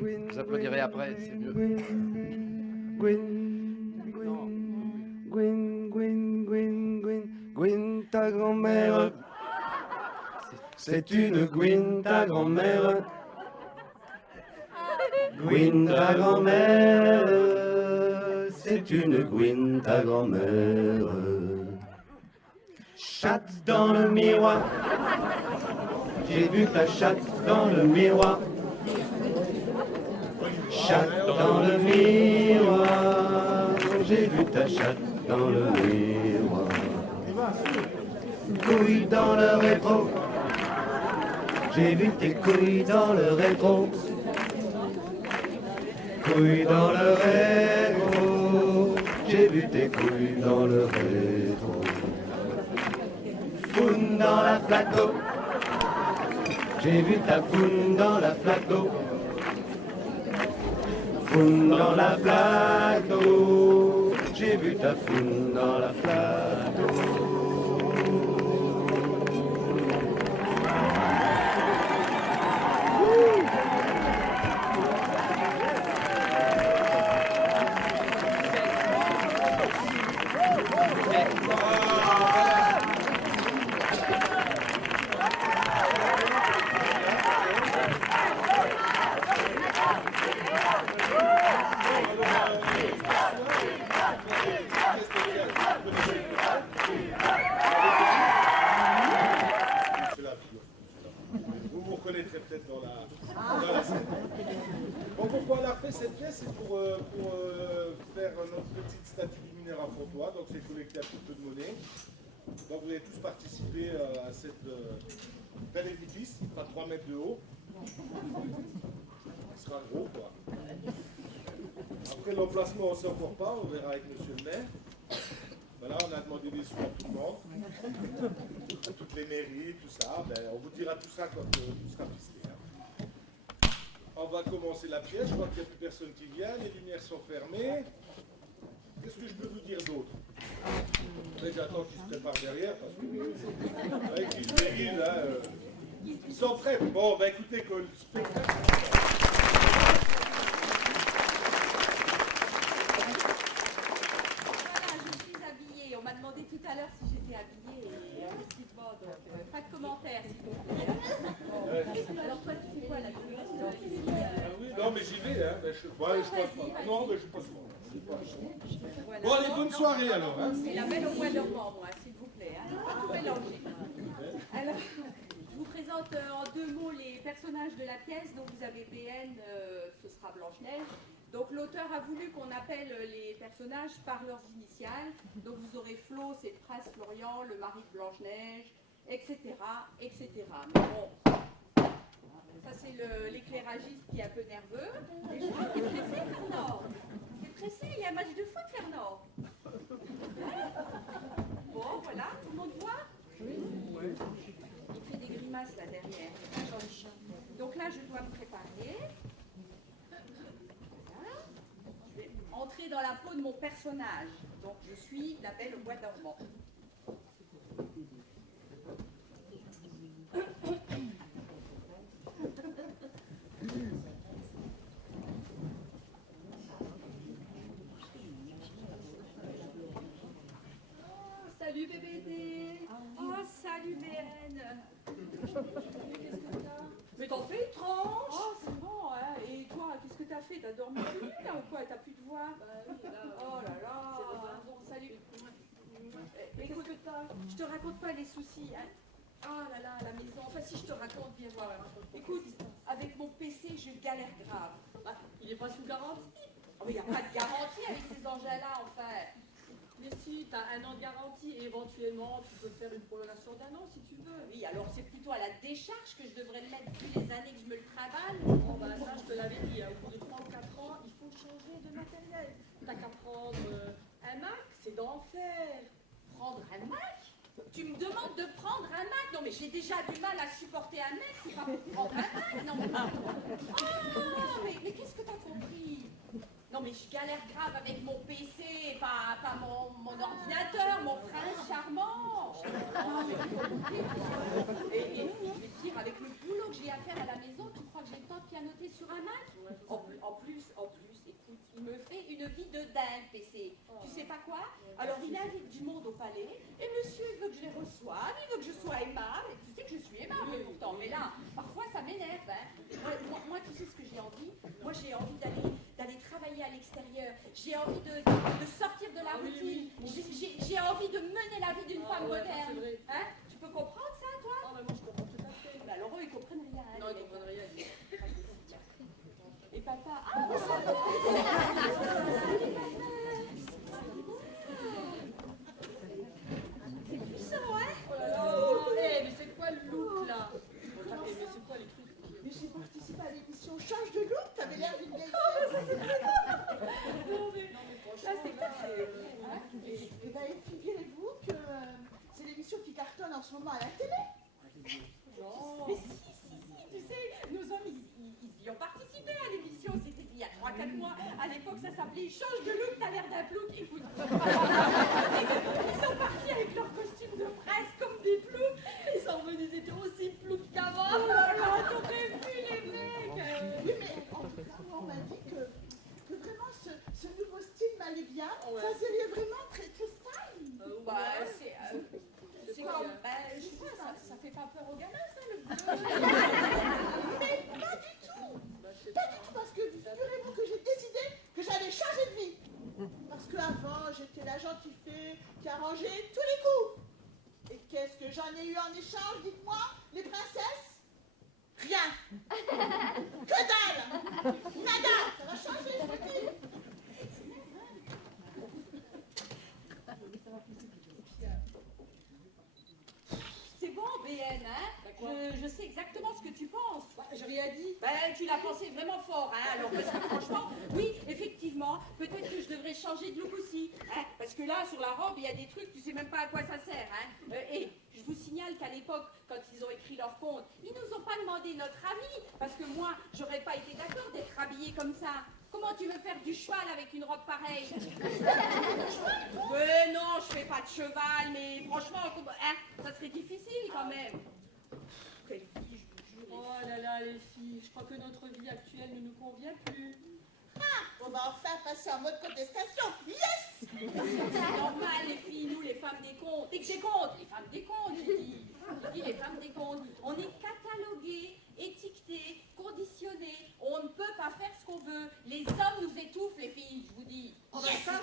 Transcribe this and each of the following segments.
Vous applaudirez après, c'est mieux. Gwyn, ta grand-mère. C'est une Gwyn, ta grand-mère. Gwyn, ta grand-mère. C'est une Gwyn, ta grand-mère. Chatte dans le miroir. J'ai vu ta chatte dans le miroir. Chatte dans le miroir. J'ai vu ta chatte dans le miroir. Couilles dans le rétro. J'ai vu tes couilles dans le rétro. Couilles dans le rétro. J'ai vu tes couilles dans le rétro. Foune dans la flaque d'eau. J'ai vu ta foune dans la flaque d'eau. Foune dans la flaque d'eau. J'ai vu ta foune dans la flaque d'eau. Vous vous reconnaîtrez peut-être dans la scène. Bon, pourquoi on a fait cette pièce? C'est pour faire notre petite statue du mineur à Fontois. Donc c'est collecté un petit peu de monnaie. Donc vous avez tous participé à cette bel édifice, pas 3 mètres de haut. Il sera gros, quoi. Après l'emplacement, on ne sait encore pas, on verra avec monsieur le maire. Voilà, on a demandé des sous à tout le monde, à toutes les mairies, tout ça. Ben, on vous dira tout ça quand tout sera pisté. Hein. On va commencer la pièce, je crois qu'il n'y a plus personne qui vient, les lumières sont fermées. Qu'est-ce que je peux vous dire d'autre? J'attends qu'ils se préparent derrière, parce que avec les mairies, là, ils sont prêts. Bon, ben écoutez, que le spectacle... On m'a demandé tout à l'heure si j'étais habillée et effectivement, donc pas de commentaires s'il vous plaît. Alors toi tu fais quoi là? Oui, non mais j'y vais, hein. Je passe pas. Non, mais je passe pas. Voilà. Bon, allez, bonne soirée alors. Hein. C'est la belle au mois de novembre, moi, s'il vous plaît. Hein. Pas tout mélanger. Alors, je vous présente en 2 mots les personnages de la pièce. Donc vous avez BN, ce sera Blanche-Neige. Donc l'auteur a voulu qu'on appelle les personnages par leurs initiales. Donc vous aurez Flo, c'est le prince Florian, le mari de Blanche-Neige, etc., etc. Mais bon, ça c'est l'éclairagiste qui est un peu nerveux. Et je vois qu'il est pressé, Fernand. Il est pressé, il y a un match de foot, Fernand. Bon, voilà, tout le monde voit? Oui. Il fait des grimaces là derrière. Donc là, je dois me préparer. Entrer dans la peau de mon personnage. Donc je suis la belle au bois dormant. Oh, salut bébé. Oh, salut BN. Qu'est-ce que t'as? Mais t'en fais une tranche. Oh, c'est bon, hein. Et toi, qu'est-ce que t'as fait? T'as dormi tout nu là ou quoi? T'as plus de voix? Bah oui, là. Oh là là. Bon, salut. Écoute, je te raconte pas les soucis, hein. Oh là là, à la maison. Enfin, si je te raconte, viens voir. Écoute, avec mon PC, je galère grave. Bah, il est pas sous garantie. Oh, mais il n'y a pas de garantie avec ces engins-là, enfin. Mais si, tu as 1 an de garantie et éventuellement, tu peux faire une prolongation d'1 an si tu veux. Oui, alors c'est plutôt à la décharge que je devrais le mettre depuis les années que je me le travaille. Bon, bah ça, je te l'avais dit, hein, au bout de 3 ou 4 ans, il faut changer de matériel. T'as qu'à prendre un Mac, c'est d'enfer. Prendre un Mac? Tu me demandes de prendre un Mac? Non, mais j'ai déjà du mal à supporter un mec, c'est pas pour prendre un Mac. Non, mais, oh, mais qu'est-ce que t'as compris? Non mais je galère grave avec mon PC, pas mon ordinateur, mon prince charmant. Et je vais te dire, avec le boulot que j'ai à faire à la maison, tu crois que j'ai le temps de pianoter sur Un Mac? En plus, écoute, il me fait une vie de dingue, PC. Tu sais pas quoi? Alors il invite du monde au palais, et monsieur il veut que je les reçoive, il veut que je sois aimable, et tu sais que je suis aimable pourtant, mais là, parfois ça m'énerve, hein. Moi, tu sais ce que j'ai envie? Moi j'ai envie d'aller travailler à l'extérieur, j'ai envie de sortir de la routine, j'ai envie de mener la vie d'une femme moderne. Hein? Tu peux comprendre ça, toi? Ah, mais moi je comprends tout à fait. Bah, alors eux, ils comprennent rien. Non, ils comprennent rien. Et papa, ah, mais ça c'est puissant, hein? Oh là là. Mais c'est quoi le look là? Mais c'est quoi les trucs? Mais j'ai participé à l'émission Change de look, t'avais l'air d'une vieille Non, mais franchement, Là, c'est clair. hein. Et bien, figurez-vous que c'est l'émission qui cartonne en ce moment à la télé. non. Mais si, tu sais, nos hommes, ils y ont participé à l'émission, c'était il y a 3-4 mois. À l'époque, ça s'appelait Change de look, t'as l'air d'un plouc. Écoute, ils sont partis avec leurs costumes de presse comme des ploucs. Ils sont revenus, ils étaient aussi ploucs qu'avant. Oh là là, t'aurais vu les mecs. Oui, mais en tout cas, moi, on m'a dit que vraiment ce nouveau style m'allait bien. Ouais. Ça serait vraiment très, très style. Bah, c'est quoi, comme, hein? je sais pas, ça fait pas peur aux gamins, ça, le bleu. Mais pas du tout. Pas du tout, parce que figurez-vous que j'ai décidé que j'allais changer de vie. Parce qu'avant, j'étais la gentille fée qui arrangeait tous les coups. Et qu'est-ce que j'en ai eu en échange, dites-moi, les princesses? Rien. Que dalle. Nada. Ça va changer, je vous dis. C'est bon, BN, hein? Je sais exactement ce que tu penses. J'ai rien dit. Ben, tu l'as pensé vraiment fort, hein? Alors, parce que franchement, oui, effectivement, peut-être que je devrais changer de look aussi, hein? Parce que là, sur la robe, il y a des trucs, tu sais même pas à quoi ça sert, hein? Et je vous signale qu'à l'époque, quand ils ont écrit leur compte, ils nous ont pas demandé notre avis, parce que moi, j'aurais pas été d'accord d'être habillée comme ça. Comment tu veux faire du cheval avec une robe pareille? Mais non, je fais pas de cheval, mais franchement, hein, ça serait difficile quand même. Quelle fille, je vous jure. Oh là là, les filles, je crois que notre vie actuelle ne nous convient plus. On va enfin passer en mode contestation. Yes. C'est normal, les filles, nous, les femmes des comptes. Des comptes, les femmes des comptes, je dis. Je dis les femmes des comptes. On est catalogués, étiquetés, conditionnés. On ne peut pas faire ce qu'on veut. Les hommes nous étouffent, les filles, je vous dis. On va ça.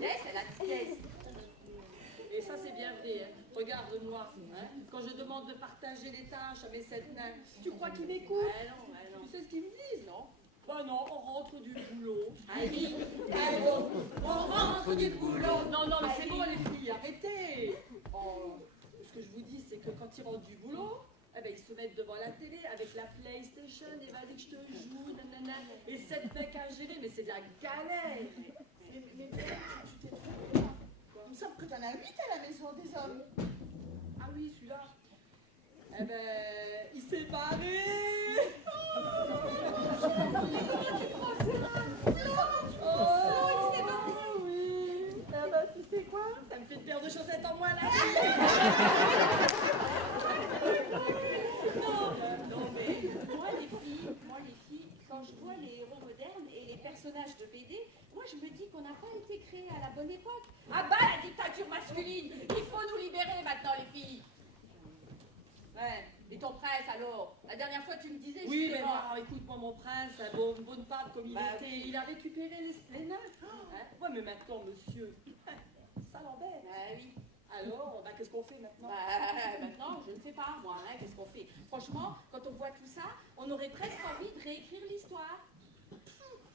Laisse, elle a dit laisse. Et ça, c'est bien vrai. Hein. Regarde-moi. Hein. Quand je demande de partager les tâches à mes 7 nains, tu crois qu'ils m'écoutent? Non. Tu sais ce qu'ils me disent, non? Bah non, on rentre du boulot. Allez, on rentre du boulot. Non, mais c'est bon, les filles, arrêtez. Oh, ce que je vous dis, c'est que quand ils rentrent du boulot, eh ben, ils se mettent devant la télé avec la PlayStation et vas-y que je te joue, nanana. Et 7 mecs à gérer, mais c'est de la galère. Mais tu t'es trompé. Il me semble que t'en as 8 à la maison des hommes. Ah oui, celui-là. Eh ben, il s'est barré. Oui. Ah bah, tu sais quoi? Ça me fait une paire de chaussettes en moins, là. Non, mais moi les filles, quand je vois les héros modernes et les personnages de BD, moi je me dis qu'on n'a pas été créés à la bonne époque. Ah bah la dictature masculine, il faut nous libérer maintenant les filles. Ouais, et ton prince alors? La dernière fois tu me disais Oui, mais justement. non, écoute-moi, mon prince, Bonaparte, comme il Bah, était, il a récupéré les nains. Hein? Ouais, mais maintenant, monsieur, ça l'embête. Bah oui. Alors, bah, qu'est-ce qu'on fait maintenant? Bah, maintenant, je ne sais pas, moi, hein, qu'est-ce qu'on fait? Franchement, quand on voit tout ça, on aurait presque envie de réécrire l'histoire.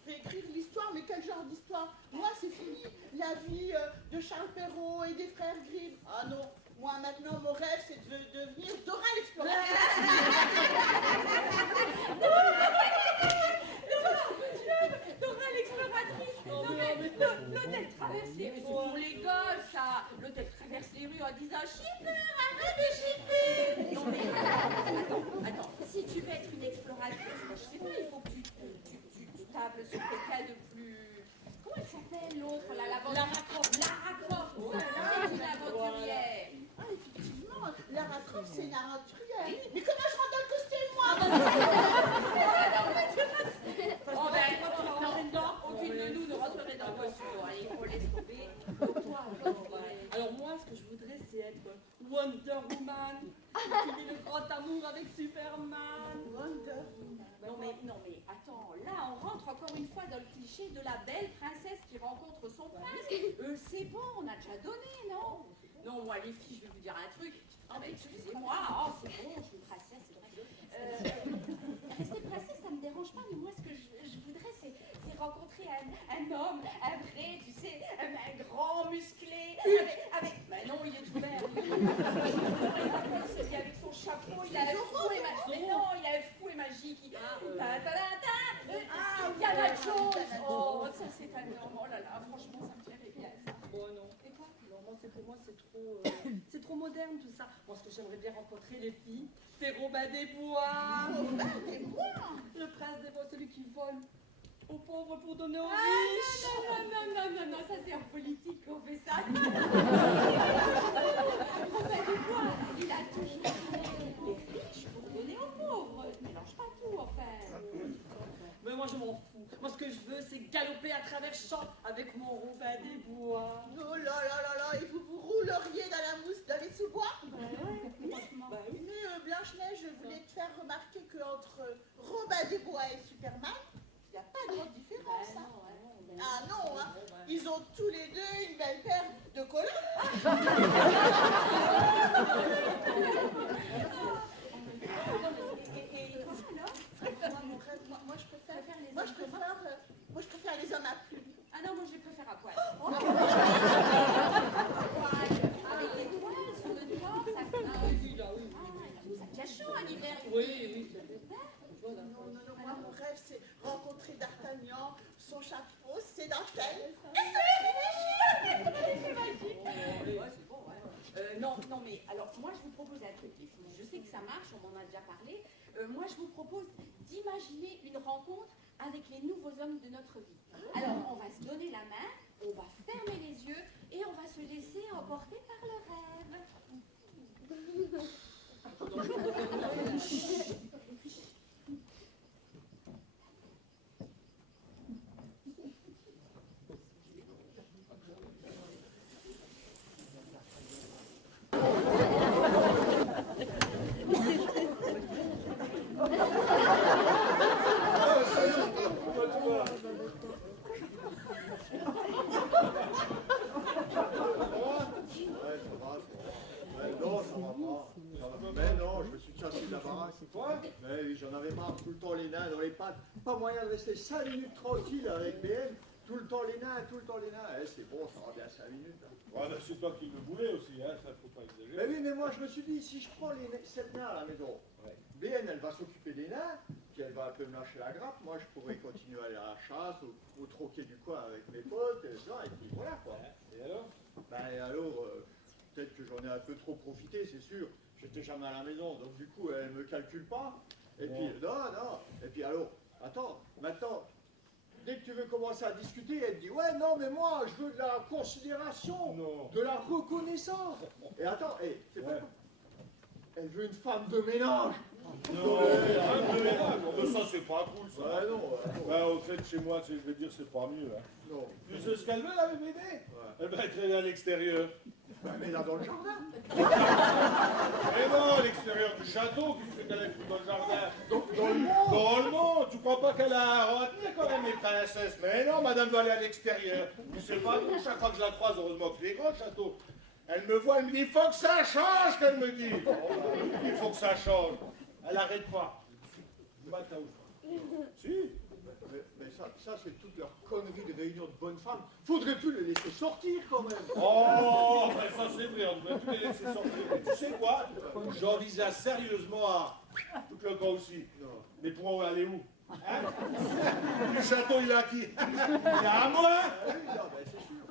Réécrire l'histoire, mais quel genre d'histoire? Moi, c'est fini. La vie de Charles Perrault et des frères Grimm. Ah non, moi maintenant, mon rêve, c'est de devenir Dora l'exploratrice. Dora l'exploratrice. Non, mais l'hôtel traverse les rues, c'est pour les gosses, ça. L'hôtel traverse les rues en disant shipper, arrête de shipper. Non, mais attends, si tu veux être une exploratrice, moi, je sais pas, il faut que tu tables sur quelqu'un de plus. Comment elle s'appelle l'autre, là, Lara Croft. Lara Croft, c'est une aventurière. Ah, effectivement, Lara Croft, c'est une aventurière. Mais comment je rentre dans le costume, moi? Et le grand amour avec Superman. Wonder. Non mais attends, là on rentre encore une fois dans le cliché de la belle princesse qui rencontre son prince. C'est bon, on a déjà donné, non? Non, moi les filles, je vais vous dire un truc. Ah mais excusez-moi, oh c'est bon, je suis une princesse, c'est vrai. Rester princesse, ça me dérange pas, mais moi ce que je voudrais, c'est rencontrer un homme, un vrai, tu sais, un grand musclé, mais non, il est tout vert. C'est avec son chapeau, il a un fou et magique. Mais non, il a un fou et magique. Indiana Jones. Oh, ça c'est un homme. Oh là là, franchement, ça me plairait bien ça. Bon, non. Et quoi? Non, moi, pour moi, c'est trop moderne tout ça. Moi, ce que j'aimerais bien rencontrer, les filles, C'est Robin des Bois. Robin des Bois. Le prince des Bois, celui qui vole aux pauvres pour donner aux riches. Non, ça c'est en politique qu'on fait ça. Robin des Bois, il a toujours donné aux riches pour donner aux pauvres. Ne mélange pas tout, enfin. Mais moi, je m'en fous. Moi, ce que je veux, c'est galoper à travers champs avec mon Robin des Bois. Oh là là là là, et vous rouleriez dans la mousse dans les sous-bois? Bah oui. Mais Blanche-Neige, je voulais te faire remarquer qu'entre Robin des Bois et Superman, il n'y a pas de grande différence. Hein. Ah non, hein. Ils ont tous les deux une belle paire de collants. Moi, je préfère les hommes à plumes. Ah non, moi je les préfère à poil. Avec les toiles sur le corps, ça cache chaud en hiver. Oui, c'est vrai. Non, moi, mon rêve, c'est rencontrer D'Artagnan, son chapeau, ses dentelles. Non, mais alors moi je vous propose un truc, les filles. Je sais que ça marche, on m'en a déjà parlé. Moi je vous propose d'imaginer une rencontre avec les nouveaux hommes de notre vie. Alors on va se donner la main, on va fermer les yeux et on va se laisser emporter par le rêve. Mais non, je me suis cassé de la baraque. Quoi? Mais j'en avais marre, tout le temps les nains dans les pattes. Pas moyen de rester 5 minutes tranquille avec BN. Tout le temps les nains, tout le temps les nains. Eh, c'est bon, ça va bien 5 minutes. Hein. Ouais, ben, c'est toi qui le voulais aussi, hein, ça faut pas exagérer. Mais oui, mais moi je me suis dit, si je prends les 7 nains à la maison, BN elle va s'occuper des nains, puis elle va un peu me lâcher la grappe. Moi je pourrais continuer à aller à la chasse, au troquet du coin avec mes potes, et puis voilà quoi. Et alors? Ben alors, peut-être que j'en ai un peu trop profité, c'est sûr. J'étais jamais à la maison, donc du coup, elle me calcule pas. Et puis, non. Et puis alors, attends, maintenant, dès que tu veux commencer à discuter, elle te dit, ouais, non, mais moi, je veux de la considération, de la reconnaissance. Et attends, c'est pas... Elle veut une femme de ménage. Non, ça c'est pas cool ça. Ouais, non. Ben, au fait, chez moi, je vais dire, c'est pas mieux. Hein. Non. Tu sais ce qu'elle veut, la BD? Elle va être à l'extérieur. Ben, mais là, dans le jardin. Mais non, à l'extérieur du château, qui fait qu'elle est dans le jardin. Donc, dans le monde. Dans le monde, tu crois pas qu'elle a à retenir quand même les princesses? Mais non, madame va aller à l'extérieur. Tu sais pas tout, chaque fois que je la croise, heureusement qu'il est grand le château. Elle me voit, elle me dit, il faut que ça change, qu'elle me dit. Il faut que ça change. Elle arrête pas. Si. Mais ça c'est toute leur connerie de réunion de bonnes femmes. Faudrait plus les laisser sortir quand même. Oh, ben ça c'est vrai, on devrait tous les laisser sortir. Et tu sais quoi? J'envisage sérieusement à tout le camp aussi. Mais pour aller où? Hein? Le château il a qui? Il a à moi.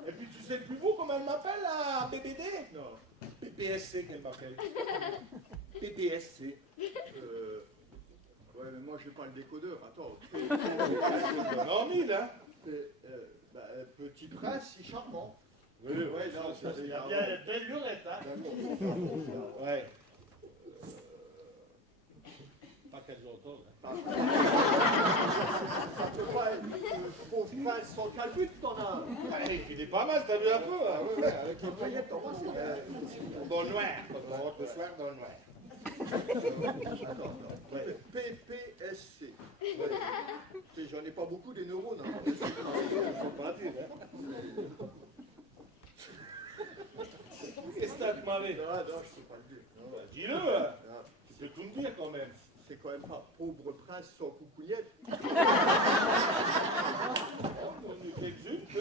Et puis tu sais plus vous comment elle m'appelle la BBD? Non. PPSC qu'elle m'appelle. PPSC. Ouais, mais moi j'ai pas le décodeur, attends. En mille, hein? Petit prince, si charmant. Oui, Ouais, non, ça, c'est il y a bien. bien une belle lurette, hein? Ouais. Pas qu'elles entendent. Hein. Ça peut pas être pauvre prince sans calbut, t'en as un. Ouais, il est pas mal, t'as vu un peu? Hein? Ouais, avec les paillettes en bas, c'est Dans le noir, quand on rentre le soir dans le noir. D'accord. Ouais. PPSC. Ouais. Tu sais, j'en ai pas beaucoup des neurones. Hein. Il faut pas dire, hein. Qu'est-ce que t'as demandé? Non, je peux pas le dire. Dis-le, Ah, tu peux tout me dire quand même. c'est quand même pas pauvre prince sans coucouillette. On nous exulte.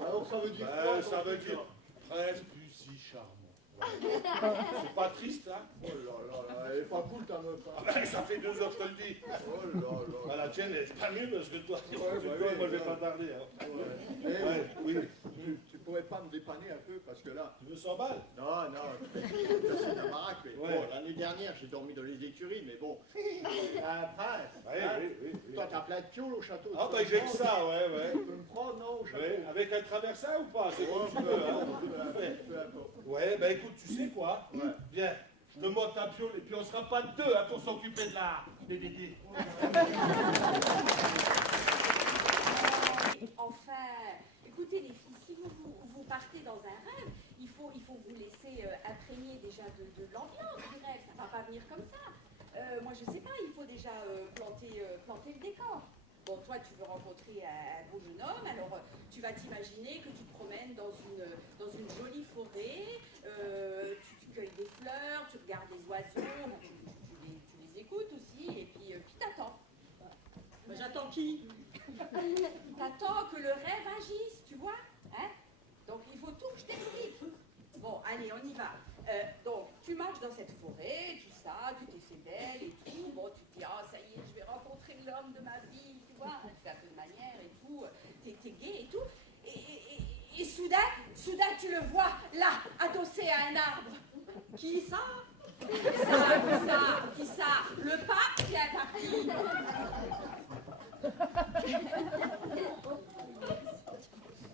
Alors ça veut dire quoi? Ben, ça veut dire prince plus si charmant. C'est pas triste, hein? Oh là là, elle est pas cool ta meuf. Hein. Ah ben, ça fait 2 heures que je te le dis. Oh là là. Ah, la tienne, elle est pas mieux parce que toi, Ouais, moi je vais pas tarder. Hein. Ouais. Ouais, oui. Tu pourrais pas me dépanner un peu parce que là. Tu veux 100 balles? Non, c'est la baraque. Mais Ouais. bon, l'année dernière j'ai dormi dans les écuries, mais bon. Un prince. Oui, hein. oui. Toi t'as plein de pioles au château. Ah Tu bah peux me j'ai que prendre? ça, ouais. Tu peux me prendre, non, au château? Ouais, avec un traversin ou pas? C'est comme tu veux, hein. Peu importe. Ouais, ben écoute, tu sais quoi? Ouais. Viens, je te monte un piole et puis on sera pas deux hein, pour s'occuper de la DDD. Enfin, écoutez les filles, si vous partez dans un rêve, il faut vous laisser imprégner déjà de l'ambiance du rêve. Ça va pas venir comme ça. Moi je sais pas, il faut déjà planter le décor. Bon, toi tu veux rencontrer un beau jeune homme, alors tu vas t'imaginer que tu te promènes dans une jolie forêt, tu cueilles des fleurs, tu regardes les oiseaux, tu les écoutes aussi, et puis t'attends. Ben, j'attends qui? T'attends que le rêve agisse, tu vois, hein? Donc il faut tout que je t'explique. Bon, allez, on y va. Donc, tu marches dans cette forêt, tout ça, tu t'es fait belle et tout. Bon, tu te dis, ah, ça y est, je vais rencontrer l'homme de ma vie, tu vois. Tu fais un peu de manière et tout, t'es gai et tout. Et soudain, tu le vois, là, adossé à un arbre. Qui ça? Qui ça? Le pape qui est parti.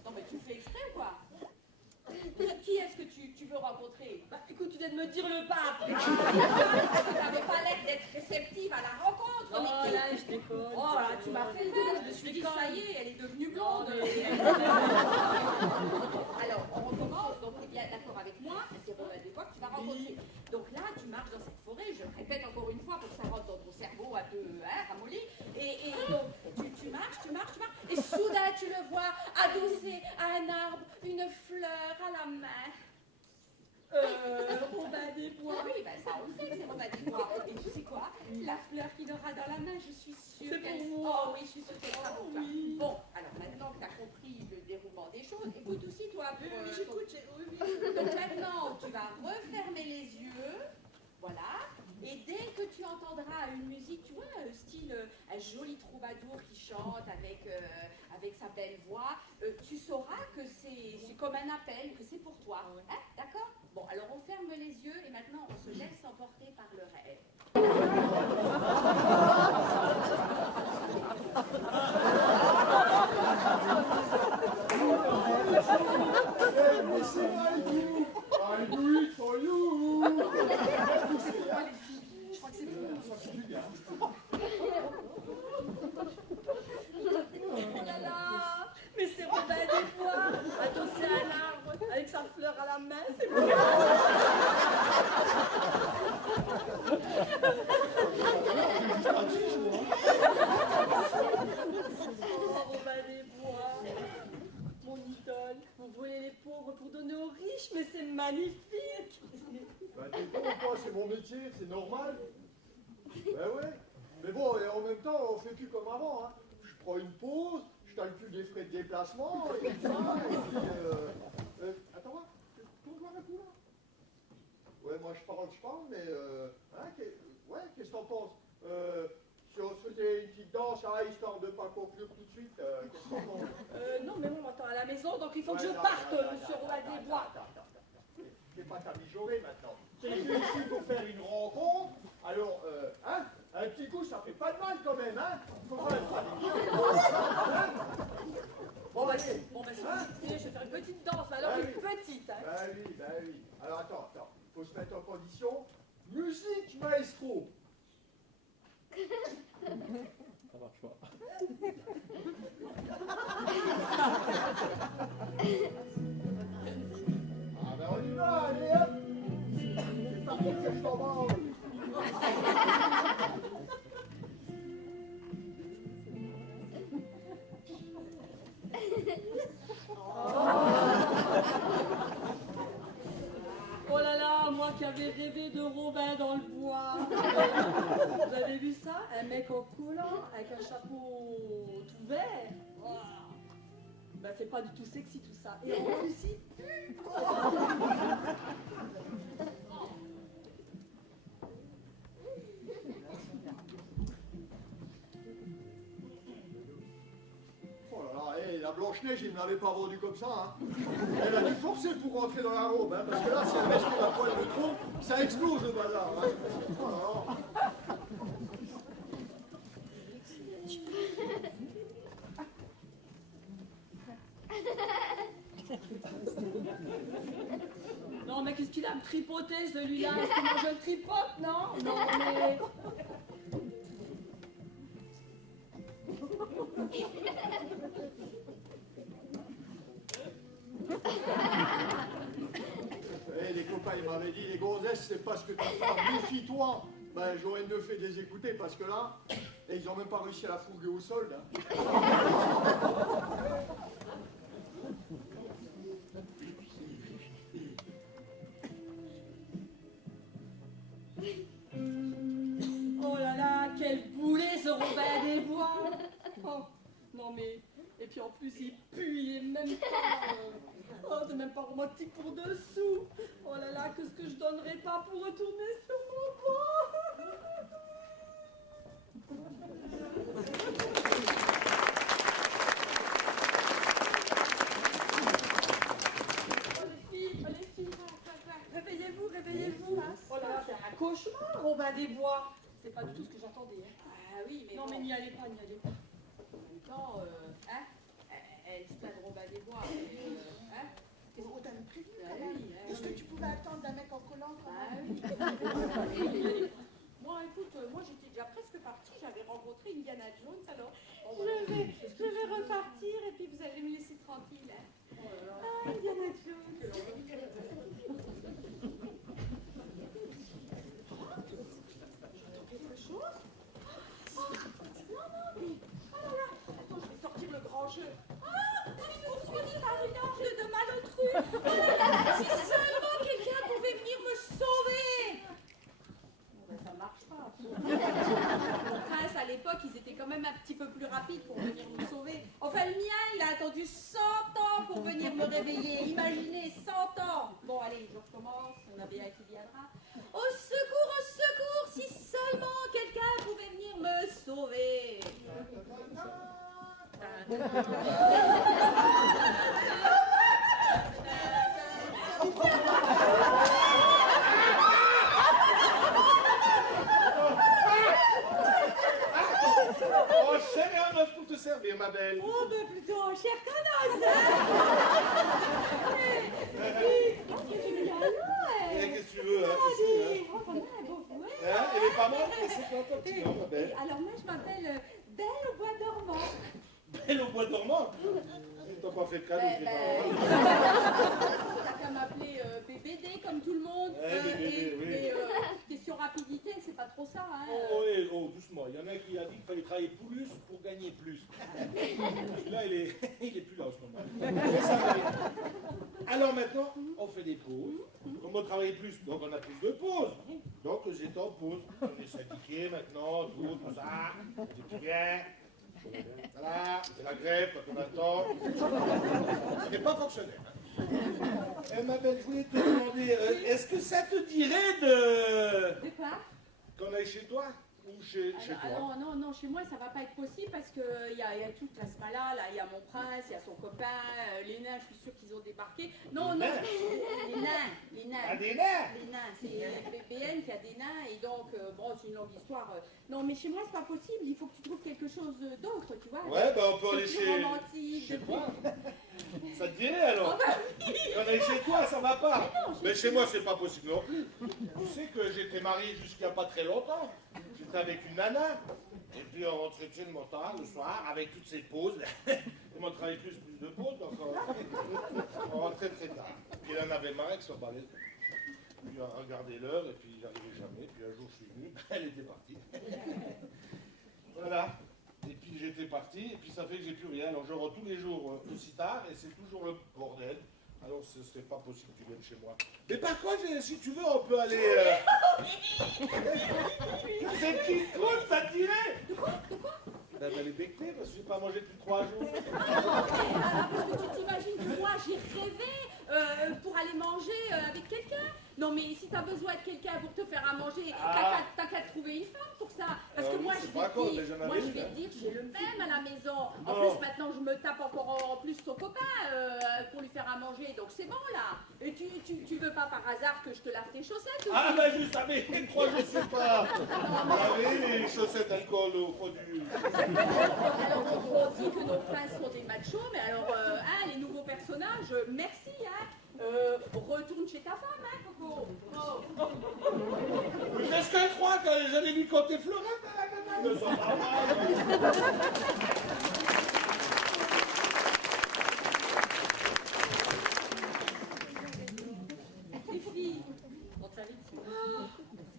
Non mais tu fais exprès ou quoi? Qui est-ce que tu veux rencontrer? Bah écoute, tu viens de me dire le pape. Tu n'avais pas l'air d'être réceptive à la rencontre. Oh mais là, je déconne. oh là, tu m'as fait le mal. Je me suis dit, ça y est, elle est devenue blonde. Alors, on recommence. Donc, tu es bien d'accord avec moi. C'est Robin des Bois que tu vas rencontrer. Donc là, tu marches dans cette forêt. Je répète encore une fois pour que ça rentre dans ton cerveau un peu ramolli. Et donc, tu marches. Et soudain, tu le vois adossé à un arbre, une fleur à la main. Robin des Bois. Oui, ben ça on le sait que c'est Robin des Bois. Et tu sais quoi? La fleur qu'il aura dans la main, je suis sûre C'est qu'elle... pour moi. Oh oui, je suis sûre qu'elle sera pour toi. Oui. Bon, alors maintenant que tu as compris le déroulement des choses, écoute aussi toi. Oui, Pour, j'écoute. Donc maintenant, tu vas refermer les yeux. Voilà. Et dès que tu entendras une musique, tu vois, style un joli troubadour qui chante avec sa belle voix, tu sauras que c'est comme un appel, que c'est pour toi. Hein, d'accord? Bon, alors on ferme les yeux et maintenant on se laisse emporter par le rêve. I do it for you. Je crois que c'est bon. Oh là là, mais c'est Robin des Bois, adossé à un arbre, avec sa fleur à la main, c'est bon. Oh, Robin des Bois, mon idole, vous volez les pauvres pour donner aux riches, mais c'est magnifique. Bah t'es con ou quoi? C'est mon métier, c'est normal. Ben ouais. Mais bon, et en même temps, on fait plus comme avant. Hein. Je prends une pause, je calcule des frais de déplacement, et tout ça, et puis... attends, moi, tu vois un coup là? Ouais, moi je parle, mais... hein, qu'est-ce que t'en penses? Si on se faisait une petite danse, hein, histoire de pas conclure tout de suite, qu'est-ce que t'en penses? Non, mais moi, on m'attend à la maison, donc il faut que je Ouais, non, parte, non, monsieur non, Robin non, des Bois. attends. C'est pas ta mijaurée maintenant. T'es venu ici pour faire une rencontre, alors, hein, un petit coup, ça fait pas de mal quand même, hein. Faut quand même pas déguiser, hein. Bon, allez. Bon, ben, si vous écoutez, je vais faire une petite danse, mais alors Bah une oui. petite, hein. Bah oui. Alors, attends. Faut se mettre en condition. Musique, maestro. Ça marche pas. Ah ben on y va, allez hop. C'est parti. que je t'en mange. Oh là là, moi qui avais rêvé de Robin dans le bois. Vous avez vu ça? Un mec en collant avec un chapeau tout vert. Oh. Ben, c'est pas du tout sexy tout ça. Et en plus, il pue. Oh là là, hé, la Blanche-Neige, il ne m'avait pas vendu comme ça, hein. Elle a dû forcer pour rentrer dans la robe, hein, parce que là, si elle met la poêle de trop, ça explose le bazar, hein. Oh là là. Non, mais qu'est-ce qu'il a me tripoter celui-là? Est-ce que moi je le tripote? Non, non, mais. Eh, les copains, ils m'avaient dit, les gonzesses, c'est pas ce que tu fais, méfie-toi. Ben, j'aurais mieux fait de les écouter, parce que là, et ils ont même pas réussi à la fourguer au sol, hein. Oh là là, quel boulet ce Robin des Bois! Oh, non mais, et puis en plus il pue, il est même pas, oh, c'est même pas romantique pour dessous. Oh là là, qu'est-ce que je donnerais pas pour retourner sur mon banc! Les filles, réveillez-vous, réveillez-vous. Oh là là, c'est un cauchemar, Robin des Bois. C'est pas du tout ce que j'attendais. Hein. Ah oui, mais Non, bon, mais n'y allez pas, n'y allez pas. en même temps, hein, elle se plaint de Robin des Bois, mais, hein. Oh, t'avais prévenu Ah quand même. oui, ah Qu'est-ce que oui. tu pouvais attendre d'un mec en collant quand Ah même? oui. Moi, écoute, moi j'étais déjà presque partie, j'avais rencontré Indiana Jones, alors je vais repartir et puis vous allez me laisser tranquille. Hein. Ah, Indiana Jones. Quelque chose? Oh, non, non, mais... Oh là là, attends, je vais sortir le grand jeu. Ah, poursuivi par une horde de malotrus. Oh là là, si seulement quelqu'un pouvait venir me sauver. Bon, ben, ça marche pas. Mon prince, à l'époque, ils étaient quand même un petit peu plus rapides pour venir me sauver. Enfin, le mien, il a attendu 100 ans pour venir me réveiller. Imaginez, 100 ans. Bon, allez, je recommence, on a bien qui viendra. Au secours, si seulement quelqu'un pouvait venir me sauver. Oh, cher et un œuf pour te servir, ma belle. Oh, ben plutôt en chair qu'en os, hein. Eh, qu'est-ce que tu veux, hein, c'est sûr, hein. Oh, quand même un beau fouet. Hein, elle est pas mal, mais c'est quoi ton petit nom, ma belle? Alors moi, je m'appelle Belle au bois dormant. Belle au bois dormant. Ils t'ont pas fait de cadeau, tes parents. T'as qu'à m'appeler BBD comme tout le monde. BBD, oui. Et question rapidité, c'est pas trop ça, hein. Oh, oh, doucement. Il y en a qui a dit qu'il fallait travailler plus pour gagner plus. Là, il est plus là en ce moment. Mais ça va aller. Alors maintenant, on fait des pauses. Comme on travaille plus, donc on a plus de pauses. Donc j'étais en pause. On est syndiqué maintenant, tout ça. C'est bien. Voilà, c'est la grève quand on attend. On n'est pas fonctionnaire. Eh, ma belle, je voulais te demander, est-ce que ça te dirait de... De quoi? qu'on aille chez toi ou chez toi? Non, chez moi ça va pas être possible parce que il y a toute la smala, là, il y a mon prince, il y a son copain, les nains, je suis sûre qu'ils ont débarqué. Non, Les non, nains? les nains. Ah, des nains? Les nains, c'est BN qui a des nains et donc, bon, c'est une longue histoire. Non, mais chez moi c'est pas possible, il faut que tu trouves quelque chose d'autre, tu vois. Ouais, bah on peut de aller plus chez... romantique, Chez de toi? plus- Ça te dirait alors? Qu'on aille chez toi, ça va pas. Mais chez moi, c'est pas possible non plus. Tu sais que j'étais marié jusqu'à pas très longtemps. J'étais avec une nana. Et puis on rentrait chez le montant le soir avec toutes ces pauses. On m'en travaillait plus de pauses, donc on rentrait très tard. Puis il en avait marre avec son balai. puis à regarder l'heure, et puis j'arrivais jamais. Puis un jour, je suis venu, elle était partie. Voilà. Et puis j'étais parti, et puis ça fait que j'ai plus rien. Alors je rentre tous les jours aussi tard, et c'est toujours le bordel. Alors ce serait pas possible que tu viennes chez moi. Mais par contre, si tu veux, on peut aller... Cette petite croûte, ça tirait. De quoi? Ben, elle est bectée, parce que j'ai pas mangé depuis 3 jours. Parce que tu t'imagines que moi, j'ai rêvé pour aller manger avec quelqu'un. Non, mais si t'as besoin de quelqu'un pour te faire à manger, t'as qu'à trouver une femme pour ça. Parce que moi, je vais te dire, j'ai le même à la maison. En plus, maintenant, je me tape encore en plus son copain pour lui faire à manger. Donc, c'est bon, là. Et tu veux pas par hasard que je te lave tes chaussettes aussi? Ah, ben, je savais, crois je sais pas. Ah oui, les chaussettes alcool au produit. Alors, on dit que nos princes sont des machos, mais alors, les nouveaux personnages, merci, hein. Retourne chez ta femme, hein, Coco. Mais qu'est-ce qu'elle croit quand j'allais lui compter Fleurette? Ne s'en parle pas. Les filles, on t'invite.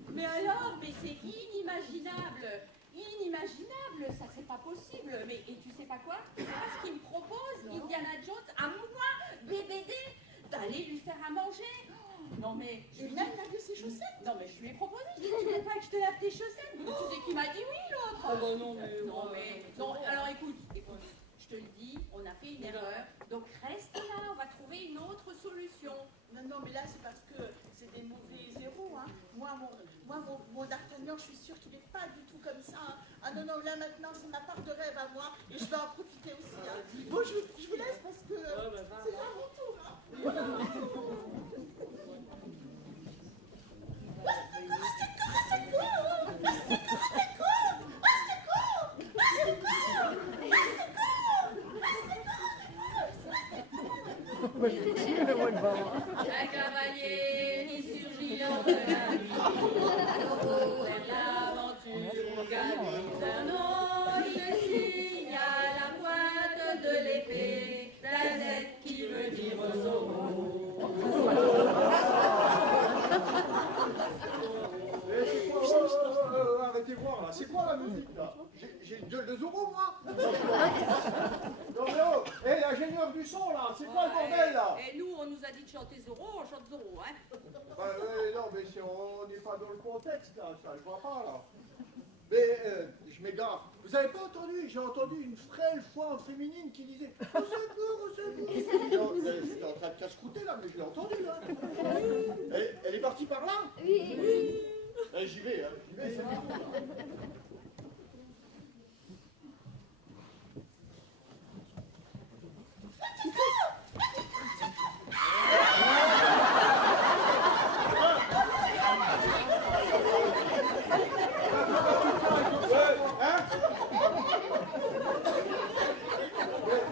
Mais alors, mais c'est inimaginable. Inimaginable, ça c'est pas possible. Mais et tu sais pas quoi? Tu sais pas ce qu'il me propose, Indiana Jones, à moi, BBD, d'aller lui faire à manger. Non mais Je viens de laver ses chaussettes. non mais je lui ai proposé, je lui ai dit, tu veux pas que je te lave tes chaussettes? Tu sais qui m'a dit oui, l'autre. Ah bah non, Non, alors écoute, je te le dis, on a fait une erreur, donc reste là, on va trouver une autre solution. Non, mais là, c'est parce que c'est des mauvais héros, hein. Moi, mon D'Artagnan, je suis sûre qu'il n'est pas du tout comme ça, hein. Ah non, là, maintenant, c'est ma part de rêve à moi, et je vais en profiter aussi, hein. Bon, je vous laisse parce que c'est à mon tour, hein. Un cavalier qui surgit entre la nuit, vers l'aventure gagne un nom, il signe à la pointe de l'épée, la Z qui veut dire Zorro. Arrêtez voir là, c'est quoi la musique là? J'ai une gueule de Zorro moi. Non mais oh, l'ingénieur du son là, c'est quoi le bordel là? Et nous, on nous a dit de chanter Zorro, on chante Zorro, hein. Non mais si on n'est pas dans le contexte là, ça je vois pas là. Mais je m'égare. Vous avez pas entendu? J'ai entendu une frêle voix féminine qui disait au secours, au secours. J'étais en train de casse-croûter là, mais je l'ai entendu là. Elle est partie par là? Oui. J'y vais, c'est parti là.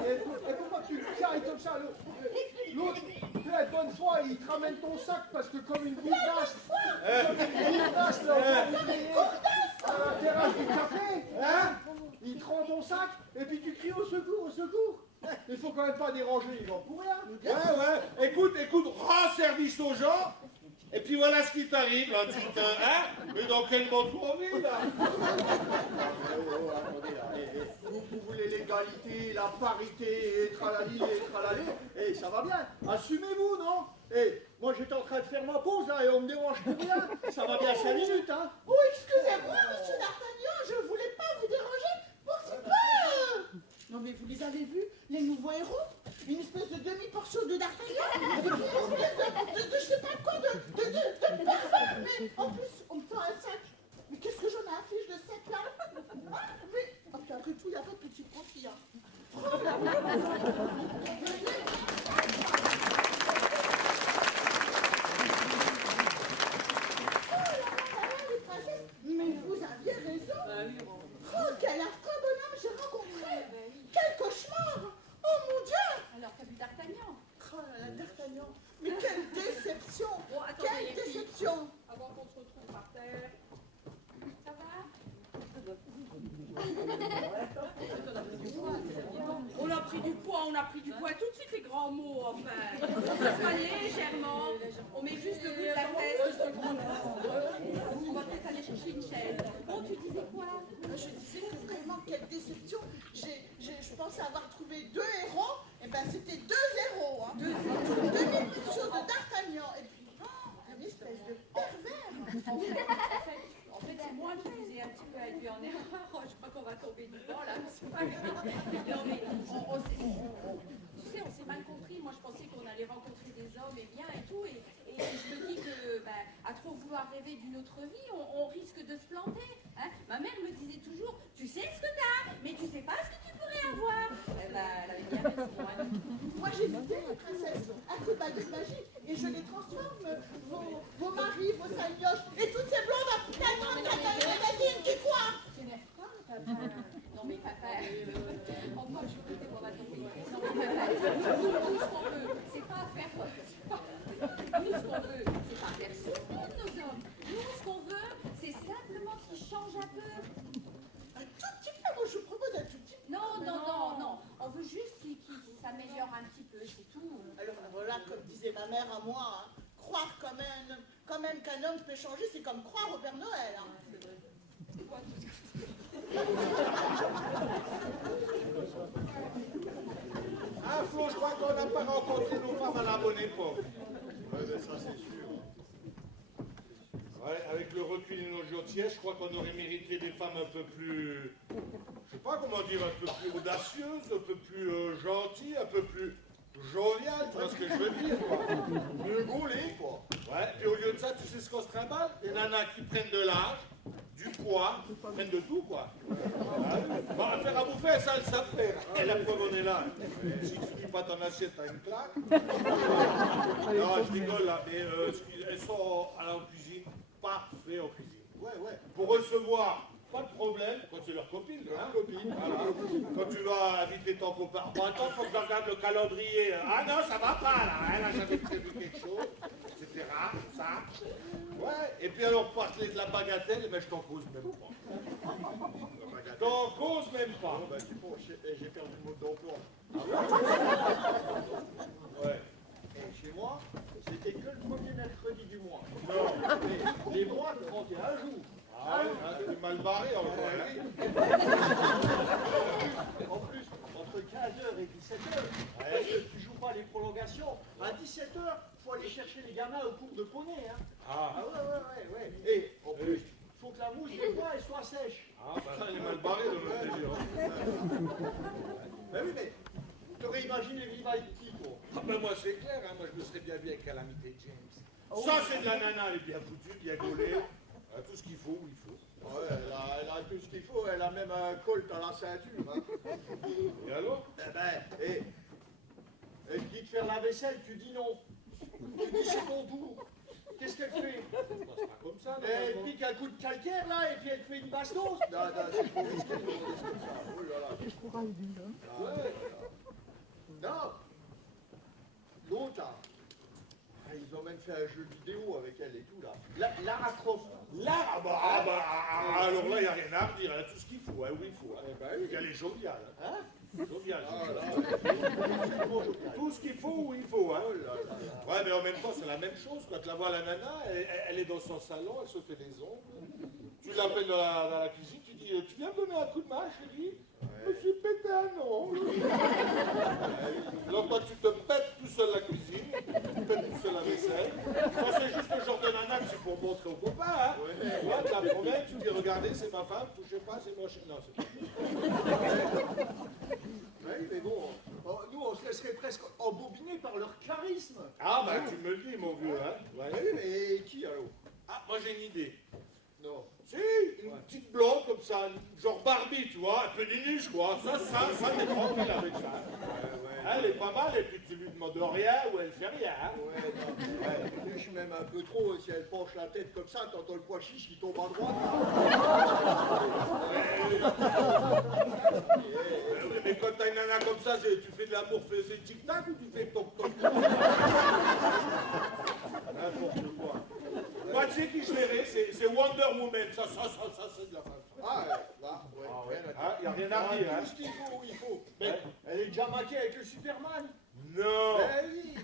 Et pourquoi tu t'arrêtes comme ça? L'autre, plein de bonne foi, il te ramène ton sac parce que comme une bourdasse, là, à la terrasse du café, il te rend ton sac et puis tu cries au secours, au secours. Il faut quand même pas déranger les gens pour rien. Ouais, écoute, rends service aux gens, et puis voilà ce qui t'arrive, là, mais dans quel monde on vit, là? Attendez, là, vous voulez l'égalité, la parité, et tralali, et ça va bien. Assumez-vous, non? Moi j'étais en train de faire ma pause, là, et on me dérange pour rien. Ça va bien 5 minutes, hein. Oh, excusez-moi, monsieur D'Artagnan, je voulais pas vous déranger pour si peu. Non, mais vous les avez vus, les nouveaux héros? Une espèce de demi-portion de D'Artagnan, avec une espèce de je sais pas quoi, de parfum. Mais en plus, on me tend un sac. Mais qu'est-ce que j'en ai à fiche de ce sac-là? Mais après tout, il n'y a pas de petit profit, hein. Oh là là. Mais vous aviez raison. Oh, quel affreux bonhomme j'ai rencontré. Quel cauchemar. Oh mon Dieu. Alors, t'as vu D'Artagnan? Oh là là, D'Artagnan. Mais quelle déception. Bon, attendez, Quelle les filles. déception. Avant qu'on se retrouve par terre. Ça va? On a pris du poids on a pris du poids tout de suite, les grands mots, enfin. Pas légèrement. On met juste le bout de la fesse de ce gros mot. On va peut-être aller chercher une chaise. Bon, tu disais quoi? Je disais que vraiment, quelle déception. Je pensais avoir trouvé 2 héros, et ben c'était 2 héros. Hein. 2000 pulsions de D'Artagnan. Et puis, une espèce de pervers. En fait, c'est moi qui vous ai un petit peu induit en erreur. Je crois qu'on va tomber du banc là. C'est pas grave. Non, mais tu sais, on s'est mal compris. Moi, je pensais qu'on allait rencontrer des hommes et bien et tout. Et je me dis que, à trop vouloir rêver d'une autre vie, on risque de se planter. Hein. Ma mère me disait toujours, tu sais ce que t'as, mais tu sais pas ce que tu pourrais avoir. Elle avait bien raison. Hein. Moi, j'ai vidé les princesses à coup de baguette magique et je les transforme. Vos maris, vos sagnoches et toutes ces blondes à magazine qui quoi? T'énerve pas, papa? Non, mais papa, encore je veux qu'on va tomber. Non, mais papa, nous, ce qu'on veut, c'est pas faire. Nous, ce qu'on veut, c'est pas faire souffrir nos hommes. Nous, ce qu'on veut, c'est simplement qu'ils changent un peu. Un tout petit peu, moi je vous propose un tout petit peu. Non. On veut juste qu'ils s'améliorent un petit peu, c'est tout. Alors voilà, comme disait ma mère à moi, hein, croire quand même qu'un homme peut changer, c'est comme croire au Père Noël. Hein. C'est vrai. C'est quoi tout ça? Ah, Flo, je crois qu'on n'a pas rencontré nos femmes à la bonne époque. Ouais, mais ça c'est sûr. Ouais, avec le recul de nos gentillesses, je crois qu'on aurait mérité des femmes un peu plus, je sais pas comment dire, un peu plus audacieuses, un peu plus gentilles, un peu plus joviales, tu vois ce que je veux dire, quoi. Mieux gaulé, quoi. Ouais, puis au lieu de ça, tu sais ce qu'on se trimballe? Des nanas qui prennent de l'âge, du poids, prennent de tout, quoi. Bon, à faire à bouffer, ça, elles savent faire. Et la preuve, on est là. Si tu dis pas ton assiette, t'as une claque. Non, je rigole, là, mais elles sont à la cuisine, parfait en cuisine. Ouais. Pour recevoir, pas de problème, quand c'est leur copine, hein. Voilà. Quand tu vas inviter ton copain, bon, attends, faut que je regarde le calendrier. Ah non, ça va pas, là, elle a jamais prévu quelque chose, etc. Ça. Ouais, et puis alors, parler de la bagatelle, eh ben, je t'en cause même pas. T'en cause même pas. Bah, du coup, j'ai perdu le mode d'emploi. Ouais. Et chez moi, c'était que le premier mercredi du mois. Non. Les mois de 31 jours. Ah ouais, hein, t'es mal barré encore, hein. En plus, entre 15h et 17h, parce que tu joues pas les prolongations, à 17h, il faut aller chercher les gamins au cours de poney. Hein. Ah. Ouais. Et en plus, il faut que la mouche des bois elle soit sèche. Ah, bah, il est mal barré de notre délire. Ben oui, mais t'aurais imaginé vivre avec qui, quoi? Ah ben moi c'est clair, hein, moi je me serais bien vu avec Calamité James. Ça c'est de la nana, elle est bien foutue, bien gaulée, elle a tout ce qu'il faut où il faut. Ouais, elle a tout ce qu'il faut, elle a même un colt à la ceinture. Hein. Et alors? Eh ben, elle dit de faire la vaisselle, tu dis non. Tu dis c'est ton tour. Qu'est-ce qu'elle fait? Ça se passe pas comme ça, Elle normalement. pique un coup de calcaire là et puis elle te fait une bastos. Non, c'est trop risqué de demander comme ça. Oh là là. Ouais. Non. L'autre là, ils ont même fait un jeu vidéo avec elle et tout là. Lara Croft. Là, alors là, il n'y a rien à redire, elle a tout ce qu'il faut, hein, où il faut. Hein. Eh ben oui. Elle est joviale. Hein. Hein? Joviale. Ah là, Tout ce qu'il faut où il faut. Hein. oh là là. Ouais, mais en même temps, c'est la même chose. Quand tu la vois, la nana, elle est dans son salon, elle se fait des ongles. Tu l'appelles dans la cuisine, tu dis, tu viens me donner un coup de main, chérie? Je me suis pété un ongle. Alors toi, tu te pètes tout seul la cuisine, tu pètes tout seul la vaisselle. Moi, c'est juste le genre de nana que c'est pour montrer aux copains. Hein. Tu vois, tu la promets, tu dis, regardez, c'est ma femme, touchez pas, c'est moche. Non, c'est pas. Oui, mais bon, nous on se laisserait presque embobiner par leur charisme. Ah, bah tu me le dis, mon vieux. Hein. Ouais. Oui, mais qui alors? Ah, moi j'ai une idée. Non. Si, une petite blonde comme ça, genre Barbie, tu vois, un peu ninuche, quoi. Ça, t'es tranquille avec ça. Elle est pas mal, et puis tu lui demandes rien ou elle fait rien. Hein. Ouais, non. Ouais. Je suis même un peu trop, si elle penche la tête comme ça, t'entends le pois chiche qui tombe à droite. Mais quand t'as une nana comme ça, tu fais de l'amour, faisais tic-tac ou tu fais toc-toc? N'importe quoi. Moi, tu sais qui je verrais, c'est Wonder Woman. Ça, c'est de la femme. Ah, là, ouais, rien à Hein, il n'y a rien à dire. Hein. Tout ce qu'il faut, il faut. Mais elle est déjà maquée avec le Superman. Non. Ben oui.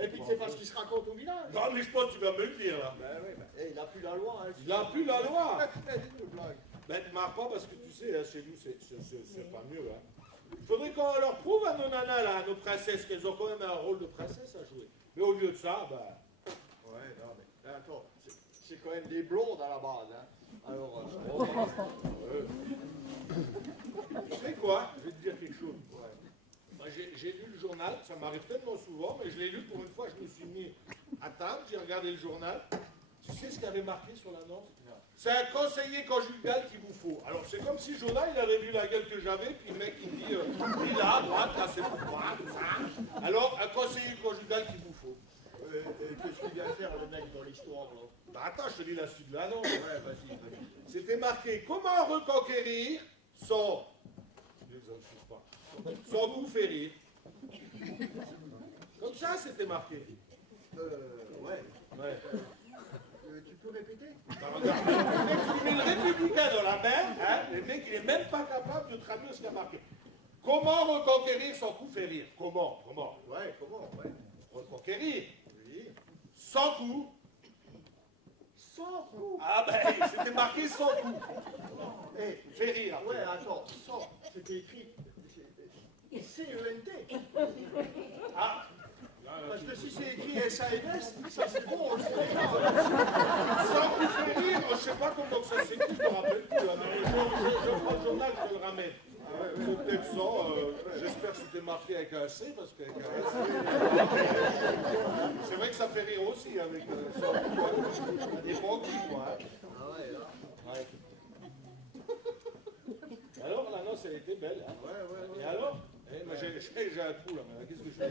Et puis c'est pas ce qui se raconte au village. Non, mais je pense que tu vas me le dire, là. Ben oui, il a plus la loi. Hein, Il n'a plus la loi. Une blague. Ben, te marre pas parce que tu sais, hein, chez nous, c'est pas mieux. Hein. Il faudrait qu'on leur prouve à nos nanas, là, à nos princesses, qu'elles ont quand même un rôle de princesse à jouer. Mais au lieu de ça, ben... Ouais, non, mais attends, c'est quand même des blondes à la base. Hein. Alors, Tu sais quoi? Je vais te dire quelque chose. Ouais. Moi, j'ai lu le journal, ça m'arrive tellement souvent, mais je l'ai lu pour une fois, je me suis mis à table, j'ai regardé le journal. Tu sais ce qu'il y avait marqué sur l'annonce? C'est un conseiller conjugal qu'il vous faut. Alors c'est comme si le journal, il avait vu la gueule que j'avais, puis le mec il me dit, il est là, à droite, là c'est pourquoi, tout ça. Alors, un conseiller conjugal qu'il vous faut. qu'est-ce qu'il vient faire le mec dans l'histoire là? Bah attends, je te lis la suite de l'annonce. Ouais, vas-y. C'était marqué, comment reconquérir son... Son coup fait rire. Comme ça, c'était marqué. Ouais. Ouais. Tu peux répéter? Bah, regarde, le mec qui met le républicain dans la main, hein, le mec il est même pas capable de traduire ce qu'il y a marqué. Comment reconquérir son coup fait rire? Comment? Ouais, comment? Ouais. Reconquérir. Oui. Sans coup. Sans coup. Ah ben, c'était marqué sans coup. Eh, Fait rire. Après. ouais, attends, sans, c'était écrit C-E-N-T. Ah. Parce que si c'est écrit S-A-N-S, ça c'est bon, on le sait déjà. Sans coup fait rire, je sais pas comment ça s'écrit, je me rappelle plus. Là, mais je prends le journal, je le ramène. C'est peut-être ça, j'espère que c'était marqué avec un C, parce qu'avec un S, c'est vrai que ça fait rire aussi avec sans coup, hein. Ça dépend qui, quoi. Hein. Ah ouais, là. Ouais. Alors, l'annonce, elle était belle. Hein. Ouais. Et alors moi, j'ai un trou là, mais qu'est-ce que je fais?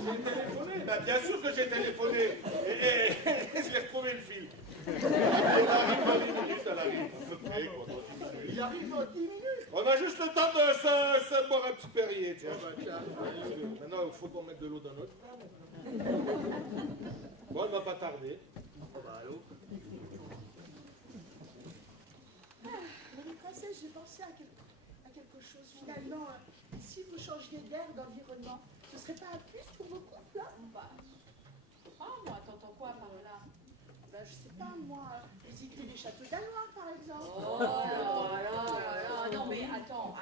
J'ai téléphoné. Ben, bien sûr que j'ai téléphoné. Et je l'ai retrouvé le fil. Elle arrive dans 10 minutes, elle arrive. À peu près, quoi. Il arrive dans 10 minutes. On a juste le temps de se boire un petit Perrier, tiens. Ah bah tiens. Maintenant, il faut qu'on mette de l'eau dans notre verre. Bon, elle va pas tarder. Ah bah allô. Mais princesse, j'ai pensé à quelque chose. Finalement, si vous changiez d'air, d'environnement, ce serait pas un plus pour vos couples, hein? Bah, moi, t'entends quoi par là? Ben, je sais pas, moi, visiter les châteaux danois, par exemple. Oh là là, non mais attends,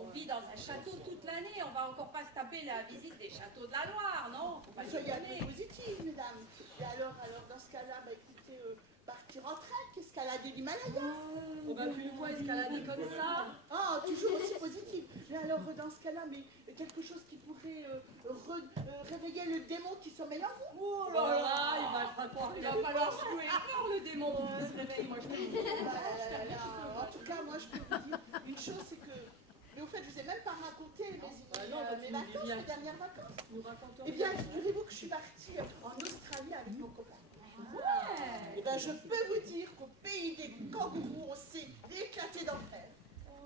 on vit dans un château toute l'année, on va encore pas se taper la visite des châteaux de la Loire, non? Faut pas Soyez un peu déconner. positive, mesdames. Et alors, dans ce cas-là, bah, écoutez, partir en train, escalader l'Himalaya. On va plus une fois escalader comme ça. Ah, toujours aussi positive. Mais alors, dans ce cas-là, mais quelque chose qui pourrait réveiller le démon qui sommeille en vous. Oh là là, il va falloir jouer fort le démon pour qu'il se réveille, moi je te le dis. En tout cas, moi, je peux vous dire une chose, c'est que... Mais au fait, je vous ai même pas raconté mes vacances, mes dernières vacances. Nous racontons. Eh bien, figurez-vous que je suis partie en Australie avec mon copain. Ouais. Eh bien, je peux vous dire qu'au pays des kangourous, on s'est éclaté d'enfer.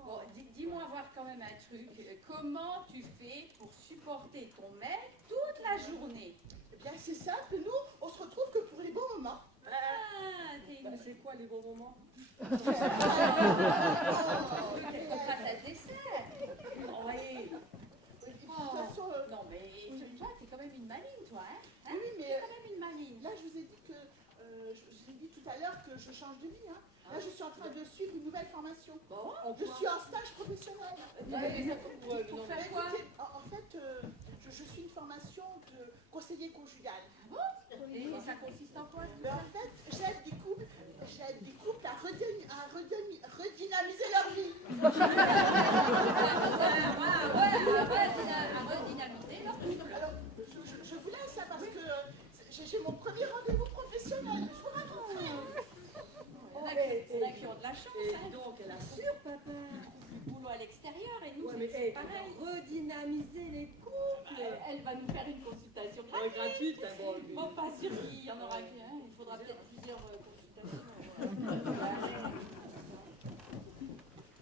Bon, dis-moi voir quand même un truc. Comment tu fais pour supporter ton mec toute la journée? Eh bien, c'est simple, nous, on se retrouve que pour les bons moments. C'est quoi les bons moments? Oh, On fasse un dessert. Oui. de toute façon, Non mais toi, t'es quand même une maline, toi, hein? oui, T'es mais quand même une maline. là, je vous ai dit que, je l'ai dit tout à l'heure que je change de vie. Hein. Là, je suis en train de suivre une nouvelle formation. Bon, Je suis en stage professionnel. pour faire quoi? Écoutez, en fait, je suis une formation de conseiller conjugal. Et ça consiste en quoi? Mais en fait, j'aide des couples à redynamiser leur vie. À redynamiser leur vie. Alors, je vous laisse, hein, parce que j'ai mon premier rendez-vous professionnel. Je vous raconte. C'est là qui ont de la chance. Et donc, elle assure, papa. Ils trouvent du boulot à l'extérieur et nous, c'est pareil. Redynamiser les couples. Elle va nous faire une consultation Gratuite. Bon, pas sûr qu'il y en aura qu'un. Il faudra peut-être plusieurs consultations.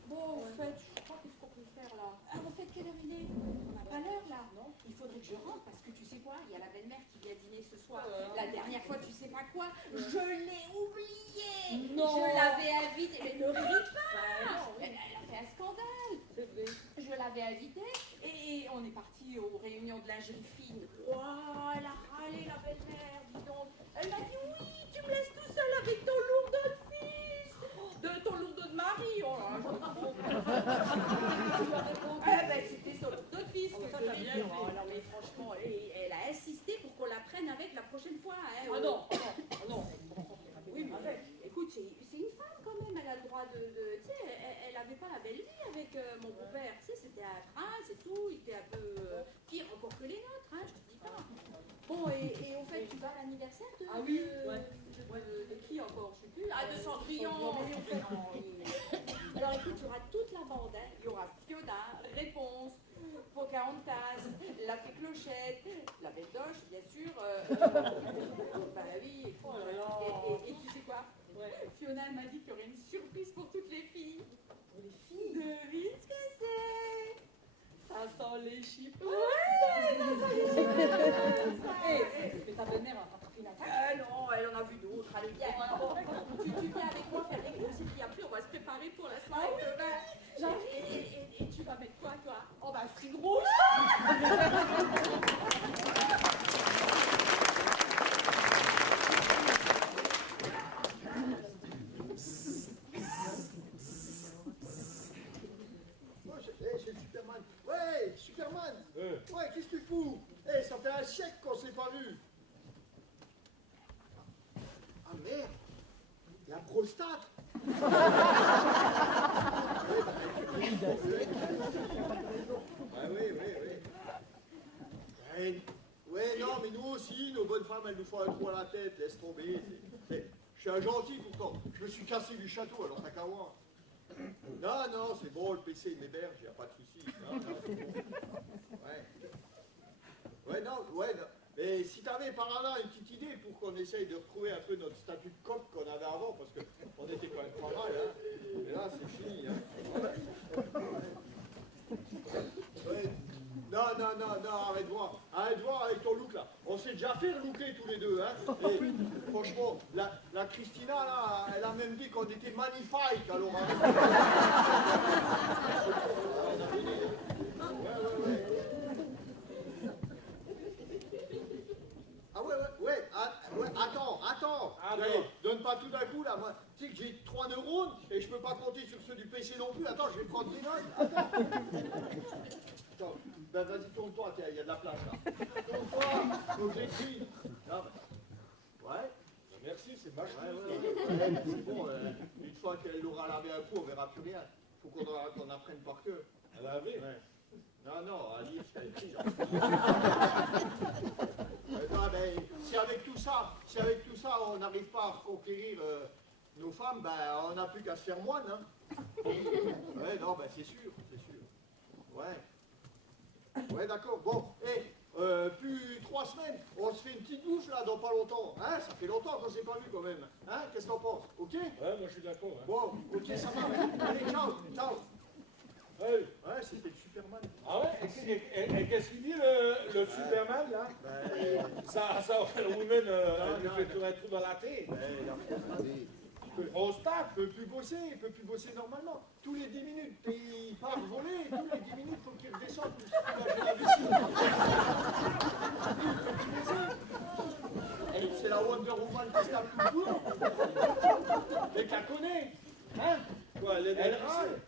Bon, en fait, je crois qu'est-ce qu'on peut faire là. Ah, en fait, quelle heure il est? On n'a pas l'heure là. Non. Il faudrait que je rentre parce que tu sais quoi? Il y a la belle-mère qui vient dîner ce soir. La dernière fois, tu sais pas quoi? Je l'ai oublié. Non. invitée. Mais ne ris pas. Bah, non, oui. Elle a fait un scandale. C'est vrai. Je l'avais invitée et on est parti aux réunions de lingerie fine. Ouah, elle a râlé la belle-mère, dis donc. Elle m'a dit oui, tu me laisses tout seul avec ton lourdeau de fils. De ton lourdeau de mari. Oh là, je me trompe. Eh ben, c'était son lourdeau de fils. Oh, ça, que je t'as lui ai bien dit. fait. Oh, non, mais franchement, elle a insisté pour qu'on la prenne avec la prochaine fois. Hein. Ah non, ah non. Oui, mais écoute, c'est une femme quand même, elle a le droit de tu sais, elle avait pas la belle vie avec mon beau-père, tu sais, c'était un prince et tout, il était un peu pire encore que les nôtres, hein, je te dis pas. Bon, et au fait, tu vas à l'anniversaire de... Ah oui, de, ouais. de qui encore, je sais plus. Ah, de Cendrillon. Mais au fait, non, alors écoute, il y aura toute la bande, hein. Il y aura Fiona, Réponse, Pocahontas, la fée Clochette, la belle Doche, bien sûr. Bah oui. Oh là là. Et tu sais quoi? Ouais. Fiona elle m'a dit qu'il y aurait une surprise pour toutes les filles. Pour les filles. Devine ce que c'est? Ça sent les chips. Ouais, ça sent les chips. Mais ta belle-mère a pas pris la tête. Non, elle en a vu d'autres, allez viens. Tu viens avec moi faire les courses et puis après on va se préparer pour la soirée de bain. J'arrive. Et tu vas mettre quoi toi? Oh bah, string rouge. C'est Superman. Ouais, Superman. Euh. Ouais, qu'est-ce que tu fous? Eh, ça fait un siècle qu'on s'est pas vu. Ah merde, la prostate. Ouais, non, mais nous aussi, nos bonnes femmes, elles nous font un trou à la tête, laisse tomber. Je suis un gentil pourtant. Je me suis cassé du château, alors t'as qu'à voir. Non, non, c'est bon, le PC il m'héberge, y a pas de souci. Non, non, c'est bon. Ouais, non. Mais si t'avais par là une petite idée pour qu'on essaye de retrouver un peu notre statut de coq qu'on avait avant, parce qu'on était quand même pas mal, hein. Mais là, c'est fini, hein. Ouais. Non, arrête de voir. Arrête de voir avec ton look là. On s'est déjà fait relooker tous les deux, hein. Et franchement, la Christina là, elle a même dit qu'on était magnifique, alors. Hein. Ouais. Ah ouais, attends. Ah, Ouais, non. donne pas tout d'un coup là, moi, tu sais que j'ai 3 neurones et je peux pas compter sur ceux du PC non plus. Attends, je vais prendre des notes. Attends, ben vas-y, tourne-toi, tiens, il y a de la place là. Tourne-toi, faut que j'écris. Non, mais... Ouais. Merci, c'est vachement. Ouais, c'est bon, une fois qu'elle aura lavé un coup, on verra plus rien. Faut qu'on apprenne par cœur. À laver. Ouais. Non, à lire ce qu'elle écrit. Non, mais si avec tout ça, on n'arrive pas à reconquérir nos femmes, ben on n'a plus qu'à se faire moine. Hein. Ouais, non, ben c'est sûr. Ouais, d'accord. Bon, plus 3 semaines, on se fait une petite bouffe là dans pas longtemps. Hein, ça fait longtemps qu'on s'est pas vu quand même. Hein, qu'est-ce que t'en penses? Ok? Ouais, moi je suis d'accord. Hein. Bon, ok, ça va. Allez, ciao. Ouais. Ouais, c'était le Superman. Ah ouais? Et qu'est-ce qu'il dit le Superman là? Ça Woman lui fait tout un trou dans la tête. Prostate peut plus bosser normalement. Tous les 10 minutes, il part voler, tous les 10 minutes, faut qu'il redescende. C'est la Wonder Woman qui se tape tout le boulot. Mais qu'elle connaît, hein? Quoi, Elle râle.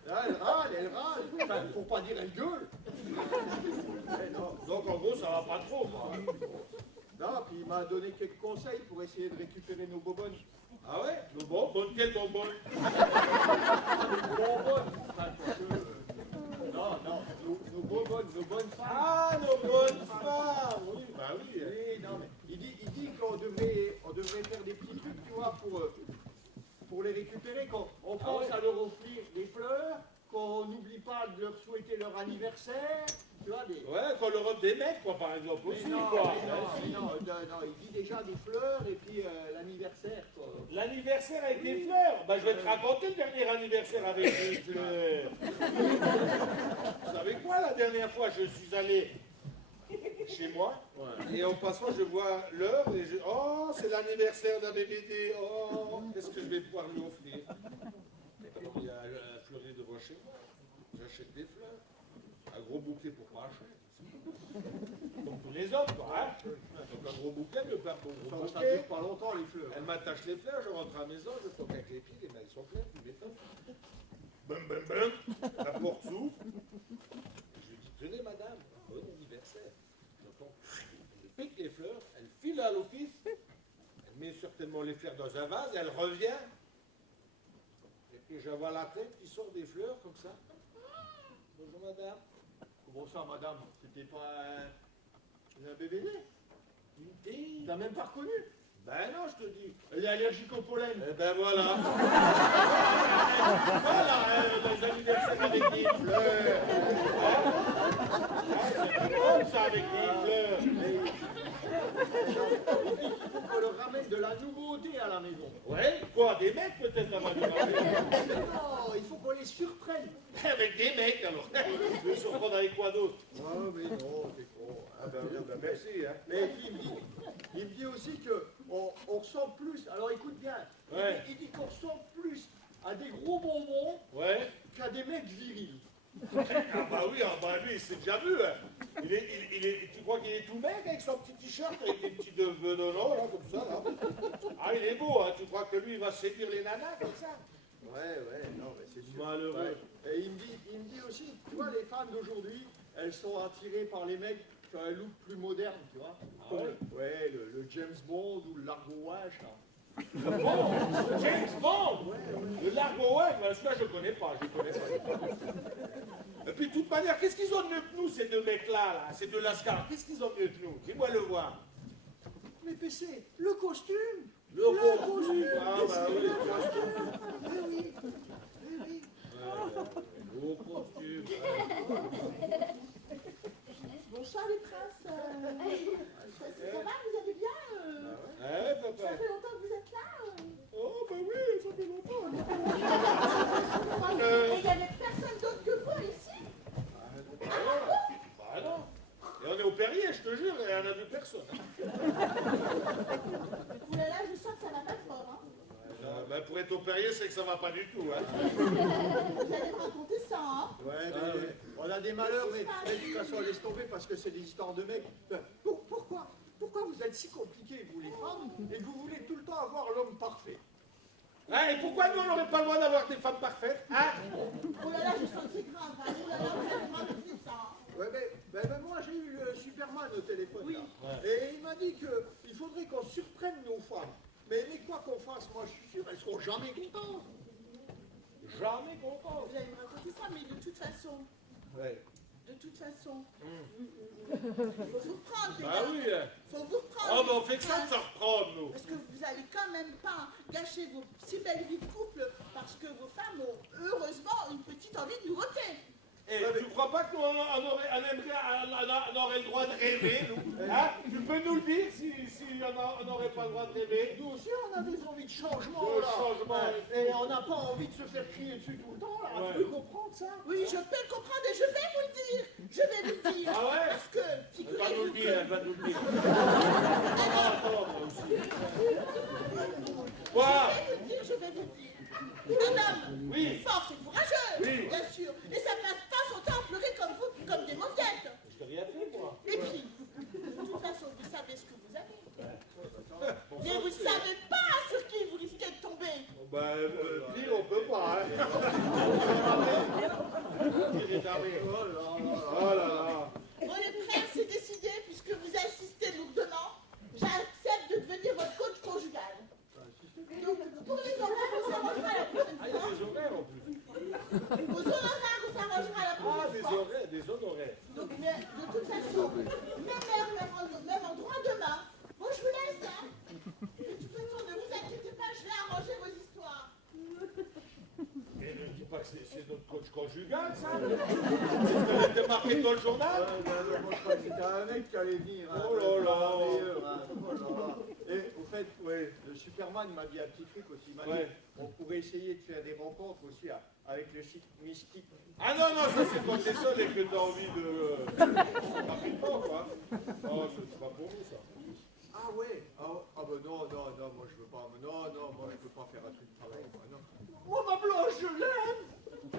Enfin, pour pas dire elle gueule. Donc en gros, ça va pas trop, quoi. Non, puis il m'a donné quelques conseils pour essayer de récupérer nos bobonnes. Ah ouais? Nos bonbonnes, quelles bonbonnes? Nos bonnes femmes. Ah, nos bonnes femmes! Oui, bah oui. Oui, non, mais il dit qu'on devrait faire des petits trucs, tu vois, pour les récupérer, qu'on pense à leur offrir des fleurs, qu'on n'oublie pas de leur souhaiter leur anniversaire, tu vois, des... Ouais, qu'on leur offre des mecs, quoi, par exemple, aussi, non, quoi. il dit déjà des fleurs et puis l'anniversaire, quoi. L'anniversaire avec des fleurs? Bah, je vais te raconter le dernier anniversaire avec des fleurs. Vous savez quoi, la dernière fois, je suis allé chez moi, et en passant, je vois l'heure, et oh, c'est l'anniversaire d'un BBD, oh, qu'est-ce que je vais pouvoir lui offrir? les hommes, quoi. Hein. Donc un gros bouquet, le père mon Ça gros ne bouquet. dure pas longtemps, les fleurs. Elle m'attache les fleurs, je rentre à la maison, je toque avec les pieds, les mains sont pleines, tu m'étonnes. Bum, bum, bum, la porte s'ouvre. Je lui dis, tenez madame, bon anniversaire. Donc, elle pique les fleurs, elle file à l'office, elle met certainement les fleurs dans un vase, elle revient. Et puis je vois la tête qui sort des fleurs comme ça. Bonjour madame. Comment ça, madame? C'était pas un bébé né? Une fille. T'as même pas reconnu? Ben non, je te dis. Elle est allergique au pollen. Eh ben voilà. Voilà, les anniversaires avec des fleurs. C'est drôle ça avec des fleurs. Il faut qu'on leur ramène de la nouveauté à la maison. Ouais, quoi, des mecs peut-être avant de parler. Non, il faut qu'on les surprenne. Avec des mecs alors. Je vais surprendre avec quoi d'autre? Ah, mais non, t'es con. Ah ben merci, hein. Mais il me dit aussi qu'on ressent plus. Alors écoute bien. Ouais. Il dit qu'on ressent plus à des gros bonbons Ouais. qu'à des mecs virils. Ah bah oui, ah bah lui, c'est déjà vu. Hein. Tu crois qu'il est tout mec avec son petit t-shirt, avec des petits bedonnants, là, comme ça, là. Ah, il est beau, hein. Tu crois que lui, il va séduire les nanas comme ça? Ouais, non, mais c'est sûr. Malheureux. Ouais. Et il me dit aussi, tu vois, les femmes d'aujourd'hui, elles sont attirées par les mecs qui ont un look plus moderne, tu vois. Ah ouais? Ouais, le James Bond ou le Largo Wash, là. Bon, James Bond, le Largo Wave, celui-là je connais pas, Et puis de toute manière, qu'est-ce qu'ils ont de mieux que nous, ces deux mecs-là, là, ces deux lascars? Qu'est-ce qu'ils ont de mieux que nous? Dis-moi le voir. Mais PC, le costume. Le costume. Ah bah oui, Oui. le costume. Bonsoir les princes. Ça va, vous allez bien Ouais, papa. Ça fait longtemps que vous êtes là Oh bah oui, ça fait longtemps. Et il n'y avait personne d'autre que vous ici Bah non. Et on est au Perrier, je te jure, et on n'a vu personne. Oulala, je sens que ça va pas fort. Hein. Bah, pour être au Perrier, c'est que ça va pas du tout. Hein. Vous allez me raconter ça, hein Ouais, mais on a des malheurs, mais de toute façon, laisse tomber parce que c'est des histoires de mecs. Pourquoi vous êtes si compliqués, vous les femmes, et que vous voulez tout le temps avoir l'homme parfait? Ah, et pourquoi nous, on n'aurait pas le droit d'avoir des femmes parfaites? Hein? Oulala, je sens que c'est grave. Hein. Oulala, vous allez me raconter ça. Hein. Ouais, mais moi j'ai eu Superman au téléphone là, et il m'a dit qu'il faudrait qu'on surprenne nos femmes. Mais quoi qu'on fasse, moi je suis sûr, elles seront jamais contentes. Jamais content. Vous allez me raconter ça, mais de toute façon, Ouais. faut vous reprendre, les Bah gars. oui. Faut vous reprendre. Oh, bah on fait que ça de se reprendre, nous. Parce que vous allez quand même pas gâcher vos si belles vies de couple parce que vos femmes ont heureusement une petite envie de nouveauté. Et tu crois pas qu'on aurait le droit de rêver, nous? Hein? Tu peux nous le dire si on n'aurait pas le droit de rêver? Nous aussi on a des envies de changement De là. changement. Et on n'a pas envie de se faire crier dessus tout le temps là. Ouais. Tu peux comprendre ça? Oui, je peux le comprendre et je vais vous le dire. Je vais vous le dire. Ah ouais? Parce que, Elle va nous figurez-vous le dire, elle que... va nous le dire. On va attendre aussi. Quoi? Je vais vous le dire. Un homme Oui. fort et courageux, Oui. bien sûr. Et ça passe pas son temps à pleurer comme vous, comme des mauviettes. Je t'ai rien fait, moi. Et puis, de toute façon, vous savez ce que vous avez. Bon, Mais ça, vous ne c'est- savez pas sur qui vous risquez de tomber. Bah, pire, on peut pas, hein. Pire est arrivé. Oh là là. Bon, les frères, c'est décidé, puisque vous insistez lourdement. J'accepte de devenir votre coach conjugal. Donc, pour les horaires, on s'arrangera la prochaine Ah, il y a fois. des horaires en plus. Vos honoraires, on s'arrangera la Ah, prochaine des fois. horaires, des honoraires. Donc, mais, de toute façon, même endroit demain. Bon, je vous laisse, hein. De toute façon, ne vous inquiétez pas, je vais arranger vos histoires. Mais ne dis pas que c'est notre coach conjugal, ça. C'est ce qu'on était marqué dans le journal. Moi je crois que c'était un mec qui allait venir. Hein, Oh là là. un meilleur, hein. Oh là là. Et au fait, ouais, le Superman m'a dit un petit truc aussi. Il m'a Ouais. dit on pourrait essayer de faire des rencontres aussi avec le site mystique. Ah non, non, ça c'est quand t'es seul et que t'as envie de... rapidement, quoi. Oh, c'est pas pour nous, ça. Ah ouais. Ah bah non, moi je veux pas. Non, moi je peux pas faire un truc de travail. Moi ma blanche, je l'aime.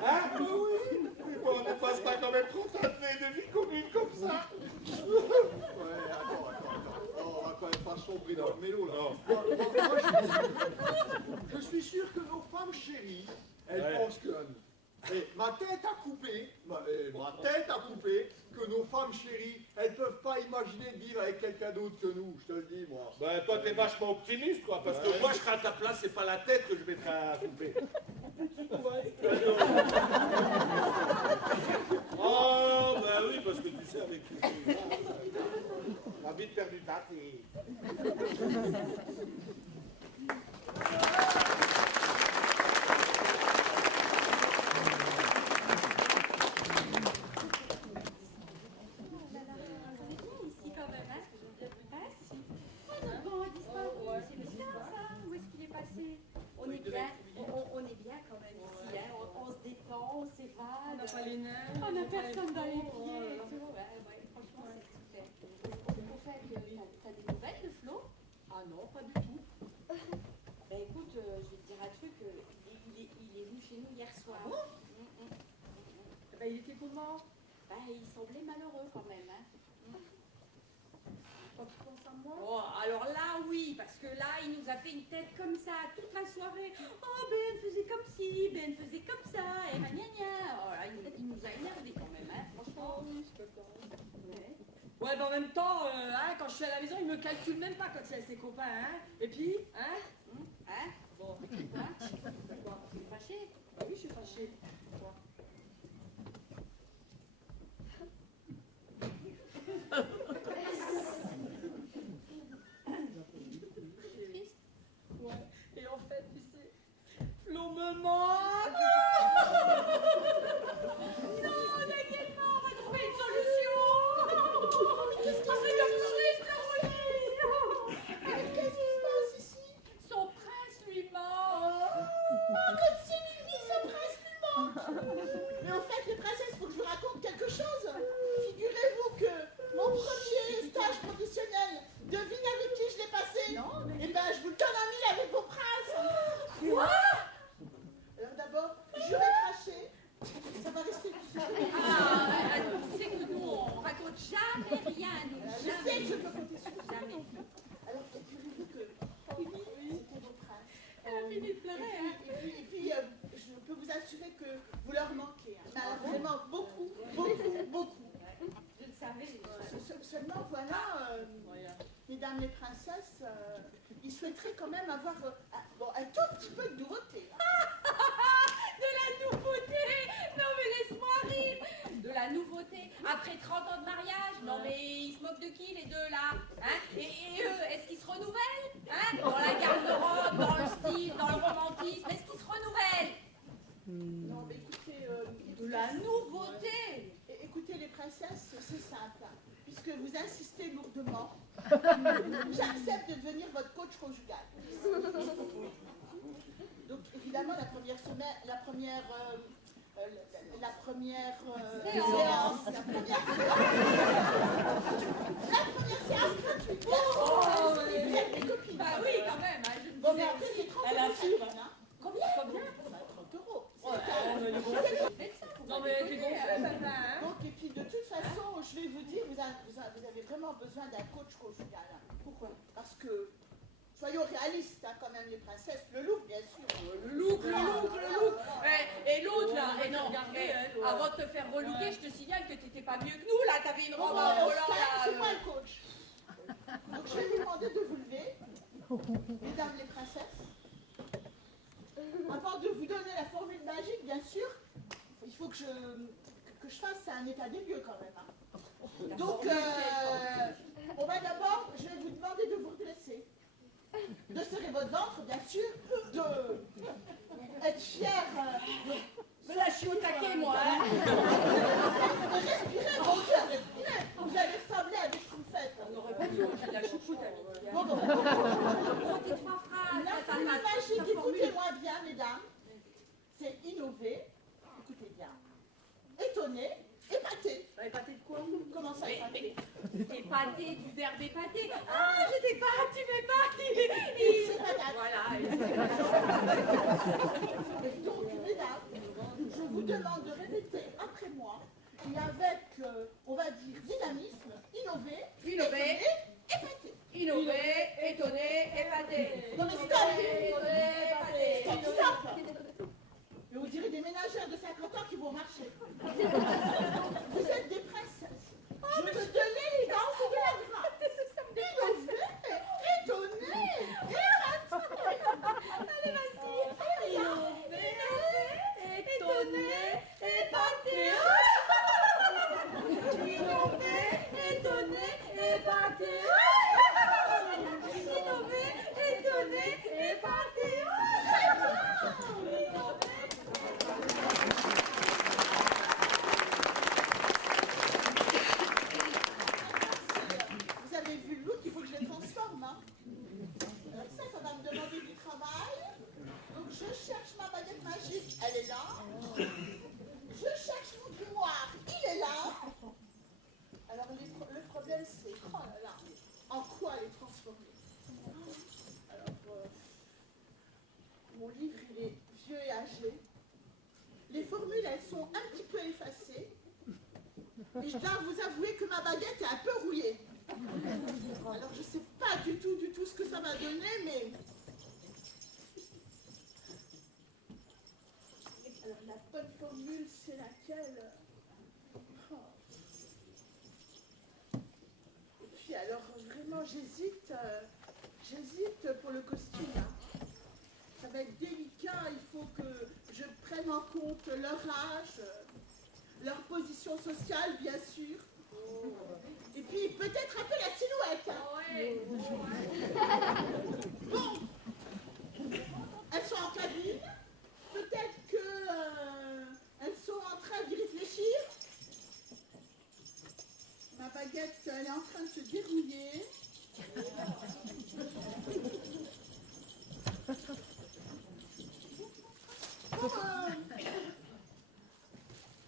Hein? Oui. Mais bon, on ne passe pas quand même 30 années de vie commune comme ça. Ouais, compris, non. Mélo, là. Non. Moi, je suis sûr que nos femmes chéries, elles Ouais. pensent que... ma tête à couper, que nos femmes chéries, elles peuvent pas imaginer de vivre avec quelqu'un d'autre que nous, je te le dis, moi. Ben, toi, t'es vachement optimiste, toi, parce que moi, je serai à ta place, c'est pas la tête que je mettrai à couper. Oh, ben oui, parce que tu sais, avec tout ça, t'as vite perdu ta tête. Ici quand même, hein? Ah si. Oh non, bon, a disparu. C'est bizarre ça. Où est-ce qu'il est passé? On est bien quand même ici, hein? On se détend, on On s'évade. n'a pas les nerfs. On n'a personne dans les Oh pieds là et là. tout. Ouais, franchement, c'est super. Au fait, t'as des nouvelles de Flo? Ah non, pas du tout. Ben écoute, je vais te dire un truc. Il est venu chez nous hier soir. Ah bon Eh ben, il était comment? Ben, il semblait malheureux quand même, hein? Quand tu penses à moi? Oh, alors là, oui, parce que là, il nous a fait une tête comme ça toute la soirée. Oh, ben, elle faisait comme ci, ben, elle faisait comme ça, et gna gna gna. Oh, là, il nous a énervé quand même, hein, franchement. Oui, je peux pas. Ouais. Ouais, mais en même temps, hein, quand je suis à la maison, il me calcule même pas quand il y a ses copains, hein. Et puis, hein? Hein? Bon, Hein? quoi? Tu es fâché? Bah oui, je suis fâchée. Quoi? Triste? Ouais. Et en fait, tu sais, Flo me manque. Non, Daniel, non, on va trouver une solution. Qu'est-ce qui se passe? Qu'est-ce qui se passe ici? Son prince lui manque. Comme si Lily, ce prince lui manque. Mais au fait, les princesses, faut que je vous raconte quelque chose. Figurez-vous que mon premier stage professionnel, devine avec qui je l'ai passé? Non, mais... Eh ben, je vous le donne en mille avec vos princes. Quoi? Alors d'abord, je vais cracher. Ça va rester tout ça. Ah, tu sais que nous, on raconte jamais rien, nous. Je sais que Jamais. je peux compter sur vous. Jamais. Alors, figurez-vous que oui, c'était vos princes. Elle a fini de pleurer, hein. Et puis, je peux vous assurer que vous leur manquez. Hein. Alors, vraiment beaucoup, beaucoup, beaucoup. Je le savais. Seulement, voilà, mesdames les princesses, ils souhaiteraient quand même avoir un tout petit peu de nouveauté. Hein. De la nouveauté. Non, mais laisse-moi rire. De la nouveauté. Après 30 ans de mariage. Non, mais ils se moquent de qui, les deux, là? Hein? Et eux, est-ce qu'ils se renouvellent? Hein? Dans la garde-robe, dans le style, dans le romantisme, est-ce qu'ils se renouvellent? Non, mais écoutez, De la nouveauté. écoutez les princesses, c'est simple. Hein. Puisque vous insistez lourdement, j'accepte de devenir votre coach conjugal. Donc évidemment la première semaine, la première séance gratuite. Oh, Vous êtes mes copines. Bah oui, quand même. Hein, je me Bon, mais disais. après c'est 30 Elle a euros su, chacune, hein. Combien? 30 euros. Non, mais t'es gonflée, maintenant, hein. Donc, et puis de toute façon, je vais vous dire, vous avez vraiment besoin d'un coach conjugal. Hein. Pourquoi? Parce que, soyons réalistes, hein, quand même, les princesses, le look, bien sûr. Le look. Et l'autre, là, et non, avant de te faire relooker, je te signale que t'étais pas mieux que nous, là, t'avais une robe à volant, C'est moi là. le coach. Donc, je vais vous demander de vous lever, mesdames les princesses. Avant de vous donner la formule magique, bien sûr, il faut que je fasse un état des lieux quand même. Hein. Donc, on va d'abord, je vais vous demander de vous redresser, de serrer votre ventre, bien sûr, de être fier. Mais là, je suis au taquet, moi. Hein. De respirer, mon cœur, respirez. Vous allez ressembler à des chouffettes. On aurait pas dû manger de la choucroute avec. Bon, Oh, tes trois phrases. la formule magique, écoutez-moi bien, mesdames, c'est innover, écoutez bien, étonner, épater. Bah, épaté de quoi? Comment ça, épater? Épaté, du verbe épaté. Ah, je t'épate, tu m'épates. C'est patate. Voilà. Donc, mesdames, je vous demande de répéter après moi, et avec, on va dire, dynamisme, innover, Innover. étonner, épater. Innover, étonner. Non mais stop! Stop, stop! Mais on dirait des ménagères de 50 ans qui vont marcher. Vous êtes des princesses. Je peux donner les danses de la grâce. Innové, étonné, éreinté. Allez, vas-y. Innové, étonné, épaté. Innové, étonné, épaté. Innové, étonné, épaté. Vous avez vu le look, il faut que je les transforme. Hein. Alors ça va me demander du travail. Donc je cherche ma baguette magique, elle est là. Je cherche mon grimoire, il est là. Alors le problème c'est, oh là là, en quoi les transformer? Alors, mon livre il est vieux et âgé. Les formules elles sont un petit peu effacées. Et je dois vous avouer que ma baguette est un peu rouillée. Alors je sais pas du tout ce que ça va donner, mais... Alors la bonne formule, c'est laquelle? Oh. Et puis alors vraiment j'hésite pour le costume. Hein. Ça va être délicat, il faut que je prenne en compte leur âge, leur position sociale bien sûr. Et puis peut-être un peu la silhouette. Hein. Bon, elles sont en cabine. Peut-être qu'elles sont en train d'y réfléchir. Ma baguette, elle est en train de se dérouiller.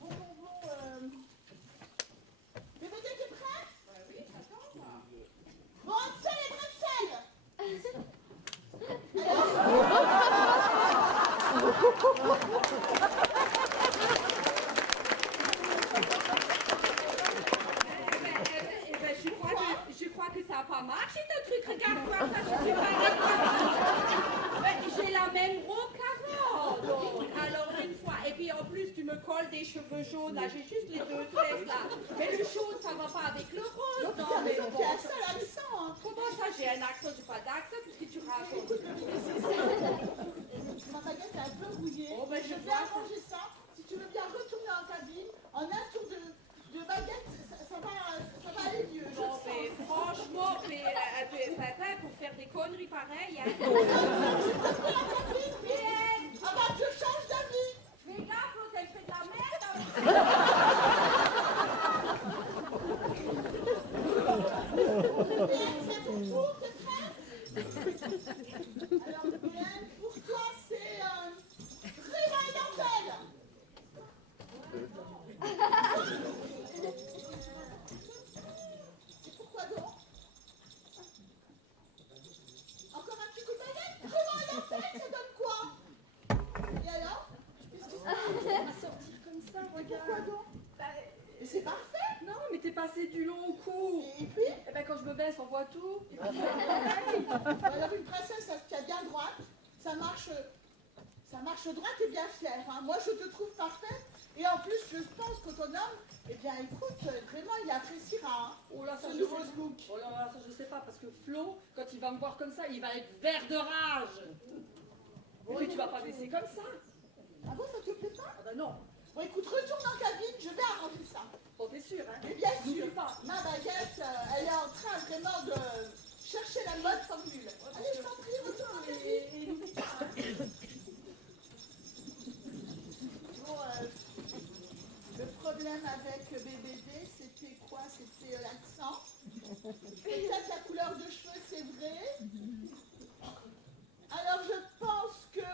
Bon, bébé, t'es prête? Oui, j'attends. Bon, c'est les bretzels. Je crois que ça n'a pas marché ton truc, regarde-moi ça, je suis pas j'ai la même robe qu'avant, donc, alors une fois, et puis en plus tu me colles des cheveux jaunes, là j'ai juste les deux tresses là, mais le jaune ça va pas avec le rose, non mais Tu bon, as ça l'accent. Hein. comment ça j'ai un accent, j'ai pas d'accent, qu'est-ce que tu racontes? Ma baguette est un peu rouillée. Oh, ben, je je vais vois ça. arranger ça. Si tu veux bien retourner en cabine, en un tour de baguette, ça va aller mieux. Je Bon, le mais sens. franchement, papa, pour faire des conneries pareilles, hein. Avant que je change d'avis. Fais gaffe, l'autre, elle fait de la merde. Bien, c'est ton tour, t'es prête? Alors, bien, pour toi, c'est ruban et dentelle. Et pourquoi donc? Encore un petit coup de baguette? Ruban et dentelle, ça donne quoi? Et alors? Qu'est-ce que ça va sortir comme ça, regarde. Pourquoi donc? Mais c'est parfait. Non, mais t'es passé du long au court. Et puis? Eh ben quand je me baisse, on voit tout. Alors une princesse, ça se tient bien droite, ça marche droite et bien fière. Hein. Moi, je te trouve parfaite. Et en plus, je pense que ton homme, eh bien, écoute, vraiment, il appréciera. Hein, Oh là, ça ce je nouveau sais. look. Oh là là, ça je sais pas, parce que Flo, quand il va me voir comme ça, il va être vert de rage. Oui, tu vas pas baisser comme ça. Ah bon, ça te plaît pas? Ah ben non. Bon, écoute, retourne en cabine, je vais arranger ça. Bon, t'es sûr, hein? Mais bien sûr, N'oublie pas. ma baguette, elle est en train vraiment de chercher la bonne formule. Allez, je t'en prie, retourne en cabine. Et n'oublie pas. Bon, le problème avec BBD, c'était quoi? C'était l'accent. Peut-être la couleur de cheveux, c'est vrai. Alors, je pense que...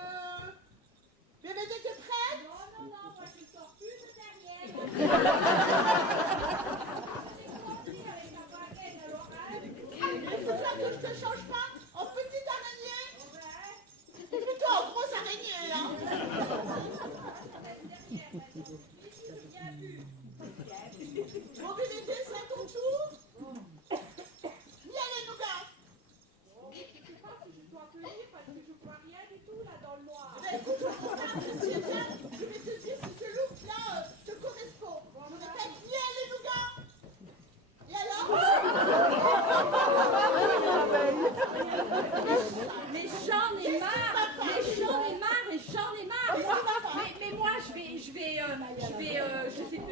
BBD, t'es prête? Non, moi je sors plus de derrière. Il faut pas que je te change pas en petite araignée. Plutôt en grosse araignée, hein. Bon, BBD, c'est à ton tour. Miel et nougat. ben écoute, monsieur Blanc, je vais te dire si ce look-là te correspond. Je répète, miel et nougat. Et alors? Mais j'en ai marre, mais j'en ai marre, et j'en ai marre. Mais moi, je sais plus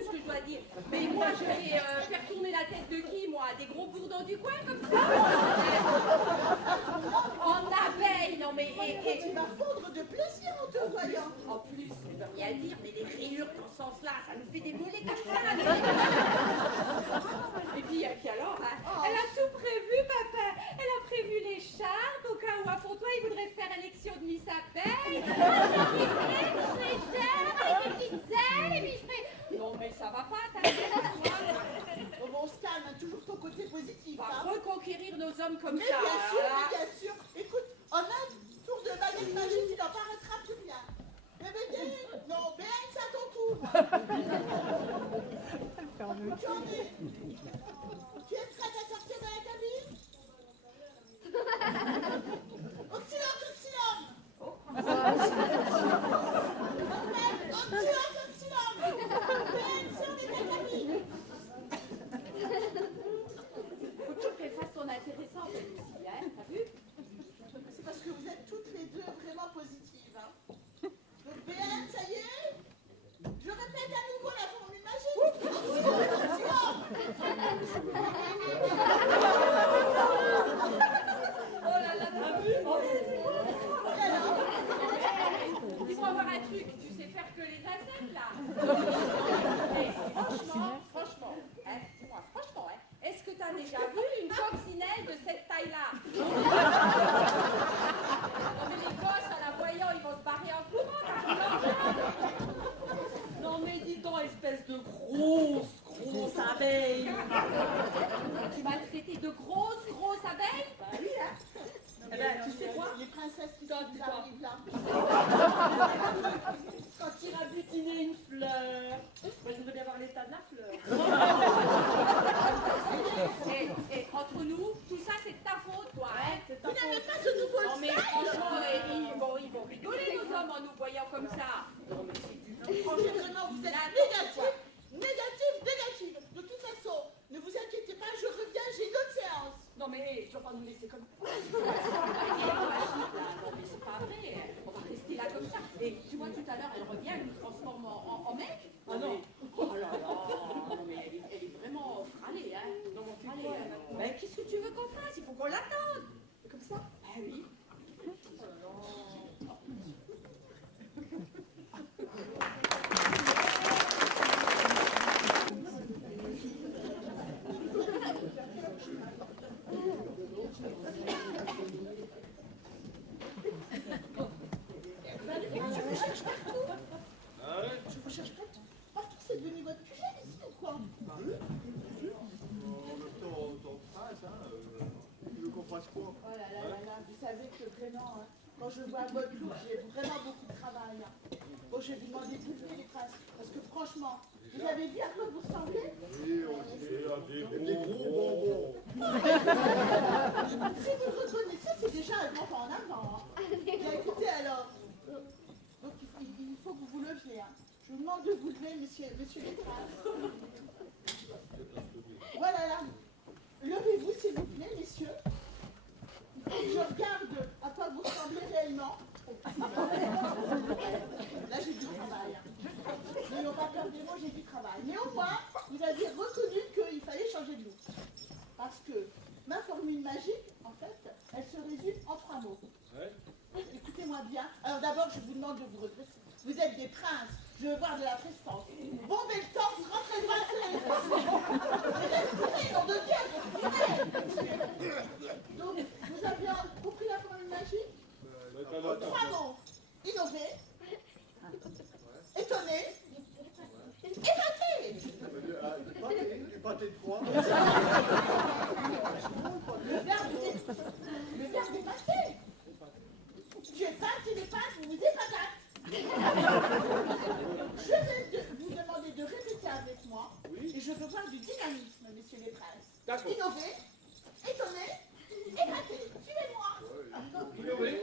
ce que je dois dire. Mais moi, je vais faire tourner la tête de qui, moi? Des gros bourdons du coin, comme ça? En abeille, non mais... Tu vas fondre de plaisir en te voyant. En plus, je veux rien dire, mais les rayures dans ce sens-là, ça nous fait des mollets comme ça. Et puis alors, hein, elle a tout prévu, papa. Elle a prévu les charmes au cas où à Fontoy, il voudrait faire élection de Miss Abeille. Je serais chère avec des petites ailes, et puis je ferais... Non mais ça va pas, t'inquiète. Bon, on se calme, hein, toujours ton côté positif. On va Hein. reconquérir nos hommes comme Mais ça. bien sûr, voilà. mais bien sûr. Écoute, en un tour de baguette magique, il n'en paraîtra plus rien. Bébé, non, Ben, c'est à ton tour. Tu en es. Tu es prête à sortir de la cabine? Oxylum, oxylum. Oxylum, oxylum. Ben, sors de ta cabine. Faut toujours qu'elle fasse son intéressante aussi, hein, t'as vu? C'est parce que vous êtes toutes les deux vraiment positives. Hein. Donc, Ben, ça y est? Je répète à nouveau la formule magique. Oh là là, t'as vu? Dis-moi voir un truc, tu sais faire que les insectes là? Eh, franchement, hein, dis-moi, franchement, hein, est-ce que t'as déjà vu une coccinelle de cette taille-là? Non mais les gosses, en la voyant, ils vont se barrer en courant, Non mais dis donc, espèce de grosse abeille. tu m'as traité de grosse abeille? Bah oui, hein. Eh ben, tu sais quoi? Les princesses qui Toi, sont dis-toi. arrivent là. Quand tu iras butiner une fleur, moi je voudrais bien voir l'état de la fleur. Et entre nous, tout ça c'est de ta faute, toi, hein? C'est Vous ta n'avez faute. pas ce nouveau Non mais style. franchement, ils vont rigoler nos hommes en nous voyant comme ça. Non mais c'est du Franchement, vous êtes négatif, négatif. De toute façon, ne vous inquiétez pas, je reviens, j'ai une autre séance. Non mais tu vas pas nous laisser comme ça. Non mais c'est pas vrai, on va rester là comme ça. Et tu vois, tout à l'heure, elle revient, elle nous transforme en mec. Ah non. Oh là là, non mais elle est vraiment fralée, hein. Non, fralée, hein. Mais qu'est-ce que tu veux qu'on fasse? Il faut qu'on l'attende. Comme ça. Ah oui. Je vous cherche partout. Je vous cherche partout. Partout, c'est devenu votre QG ici ou quoi? Ton phrase, hein, tu veux qu'on fasse quoi? Oh là là là là, vous savez que vraiment, hein, quand je vois votre look, j'ai vraiment beaucoup de travail. Hein. Bon, je vais vous demander de vous lever les phrases, parce que franchement, vous avez vu à quoi vous ressemblez? Oui, on sait. Des gros bonbons. Si vous reconnaissez, c'est déjà un grand pas en avant. Hein. Bien, écoutez alors, donc il faut que vous vous leviez. Hein. Je vous demande de vous lever, monsieur Letras. Voilà là. Levez-vous s'il vous plaît, messieurs. Il faut que je regarde à quoi vous ressemblez réellement. Là, j'ai du travail. N'ayons pas peur des mots, j'ai du travail. Néanmoins, vous avez reconnu qu'il fallait changer de look. Parce que ma formule magique, en fait, elle se résume en 3 mots. Ouais. Écoutez-moi bien. Alors d'abord, je vous demande de vous redresser. Vous êtes des princes. Je veux voir de la prestance. Bombez le torse, rentrez le bras sur les respirez, nom de Dieu, respirez. Donc, vous avez compris la formule magique? 3 mots. Innover, étonner, épater. Du pâté de quoi? Le verbe épater. Tu épates, il épate, vous vous épatate. Je vais vous demander de répéter avec moi. Et je veux voir du dynamisme, messieurs les princes. D'accord. Innover, étonner, épater. Suivez-moi. Innover,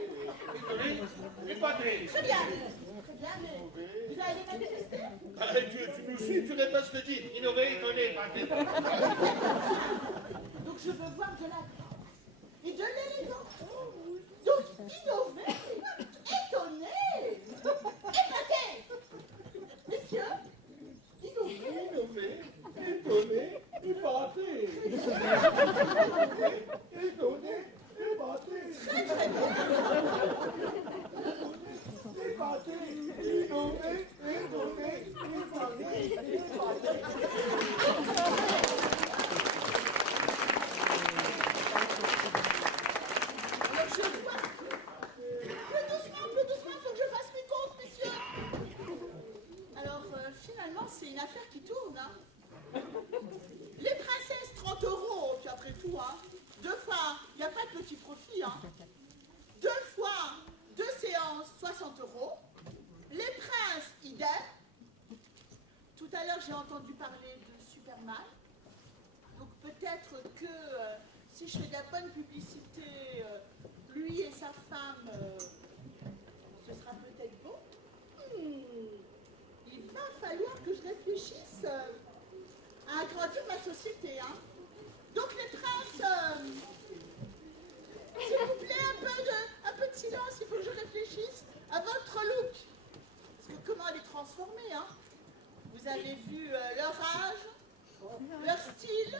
étonner, épater. Padré. Très bien. Très bien, mais vous allez manifester? Tu nous suis, tu répètes ce que tu dis. Innover, étonner, Padré. Donc je veux voir de la grâce et de l'élégance. Donc innover, étonner, épater. Messieurs, Innover, étonner, épater. Étonner, épater. très très bien. Épater, innover, étonner, épater, épater. Alors je vois. Plus doucement, faut que je fasse mes comptes, messieurs. Alors finalement, c'est une affaire qui tourne, hein. Les princesses, 30 €, puis après tout, hein. 2 fois, il n'y a pas de petit profit, hein. 2 fois, 2 séances, 60 €. Les princes, idem. Tout à l'heure, j'ai entendu parler de Superman. Donc peut-être que si je fais de la bonne publicité, lui et sa femme, ce sera peut-être bon. Il va falloir que je réfléchisse à agrandir ma société, hein. Donc les princes, s'il vous plaît, un peu de silence, il faut que je réfléchisse à votre look. Parce que comment les transformer, hein. Vous avez vu leur âge, leur style,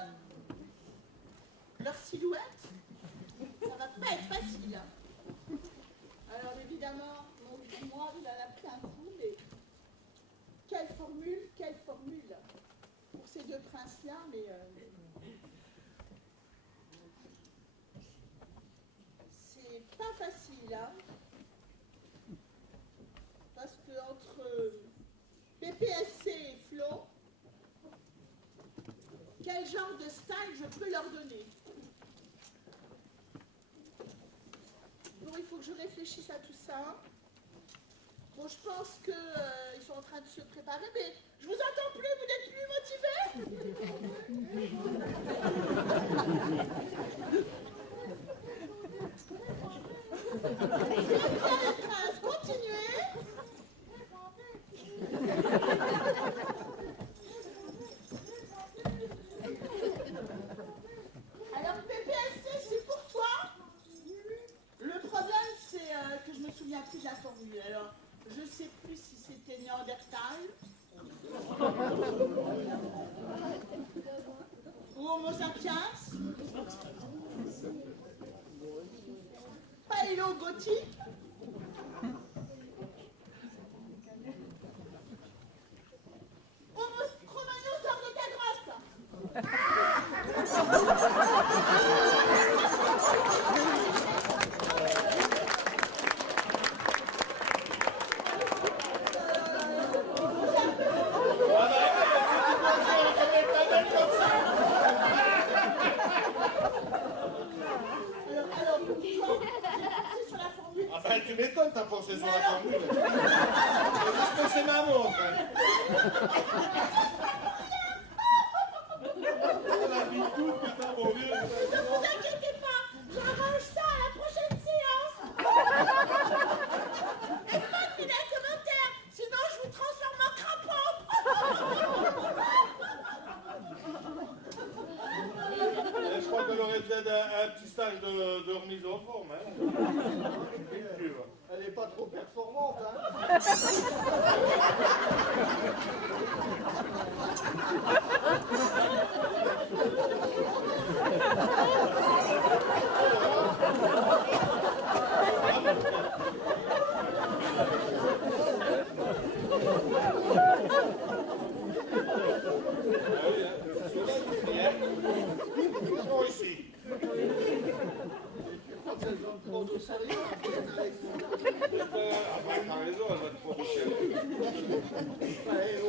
leur silhouette. Ça va pas être facile, hein. Alors évidemment, mon grimoire, il en a pris un coup, mais quelle formule pour ces 2 princes-là, mais c'est pas facile, hein. Parce que entre PPSC et Flo, quel genre de style je peux leur donner? Bon, il faut que je réfléchisse à tout ça. Bon, je pense qu'ils sont en train de se préparer, mais je vous entends plus, vous n'êtes plus motivés? Continuez. Alors, PPSC, c'est pour toi? Le problème, c'est que je me souviens plus de la formule. Alors, je sais plus si c'était Néandertal ou Homo sapiens, paléogothique, Homo Romano Tu m'étonnes, t'as forcé sur la formule. J'espère que c'est ma montre. On a mis tout, putain, mon vieux. Ne vous inquiétez pas, j'arrange ça à la prochaine séance. Et pas de vilain commentaire, sinon je vous transforme en crapaud. Je crois qu'elle aurait besoin d'un petit stage de remise en forme. Hein. Elle n'est pas trop performante, hein. Moi aussi. Elles vont me prendre au sérieux. T'as raison, elle va te prendre au sérieux. Ouais, oh,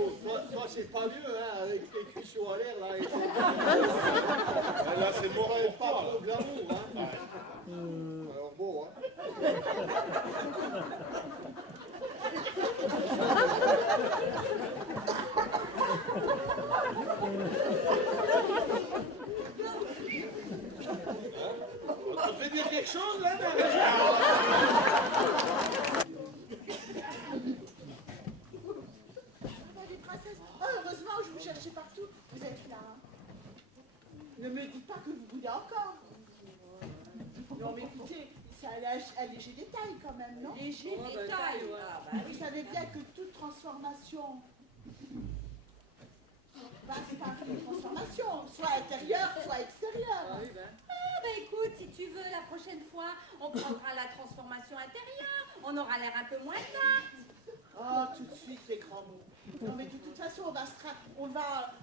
toi, c'est pas mieux, hein, avec tes cuissots à l'air, là. Et Là, c'est bon pour pas toi. trop glamour, hein. Alors bon, hein. On te fait dire quelque chose, là, un léger détail quand même, non? Léger Oh, bah, détail. taille, ouais. Ah, bah Vous oui. savez bien que toute transformation passe par une transformation, soit intérieure, soit extérieure. Ah oui, ben. Ah bah écoute, si tu veux, la prochaine fois, on prendra la transformation intérieure, on aura l'air un peu moins tard. Oh, tout de suite les grands mots. Non mais de toute façon, on va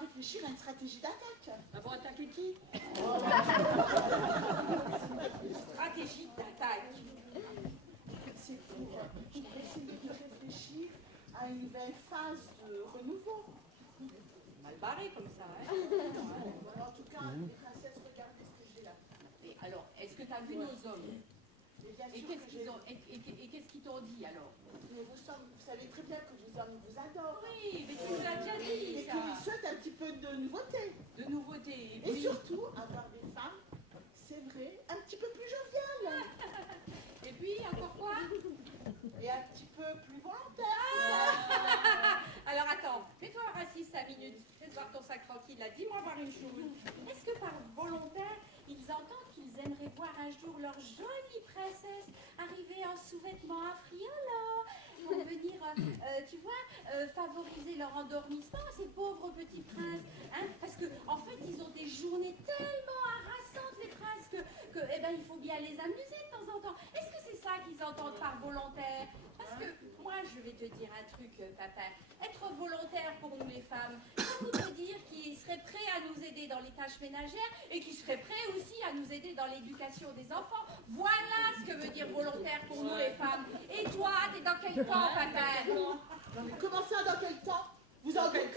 réfléchir à une stratégie d'attaque. Ah bon, attaquer qui? Stratégie d'attaque. C'est pour essayer de réfléchir à une nouvelle phase de renouveau. Mal barré comme ça, hein. En tout cas, les princesses, regardez ce que j'ai là. Et alors, est-ce que tu as vu nos hommes? Et bien Et sûr qu'est-ce que qu'ils ont, et qu'est-ce qu'ils t'ont dit alors? mais vous savez très bien que vos hommes vous adorent. Oui, mais tu nous l'as déjà dit, Et ça. qu'ils souhaitent un petit peu de nouveauté. De nouveautés. Et surtout, avoir des femmes, c'est vrai, un petit peu plus joviales. Et puis, encore quoi? Et un petit peu plus volontaires. Alors attends, fais-toi assis 5 minutes. Laisse voir ton sac tranquille là. Dis-moi voir une chose. Est-ce que par volontaire, ils entendent qu'ils aimeraient voir un jour leur jolie princesse arriver en sous-vêtements affriolant pour venir, tu vois, favoriser leur endormissement, ces pauvres petits princes, hein? Parce que en fait, ils ont des journées tellement harassantes, les princes, que eh ben, il faut bien les amuser de temps en temps. Est-ce que c'est ça qu'ils entendent par volontaire? Parce que moi, je vais te dire un truc, papa. Être volontaire pour nous les femmes, ça voudrait dire qu'ils seraient prêts à nous aider dans les tâches ménagères et qu'ils seraient prêts aussi à nous aider dans l'éducation des enfants. Voilà ce que veut dire volontaire pour nous les femmes. Et toi, t'es dans quel temps, papa? Non mais comment ça, dans quel temps? Vous en doutez?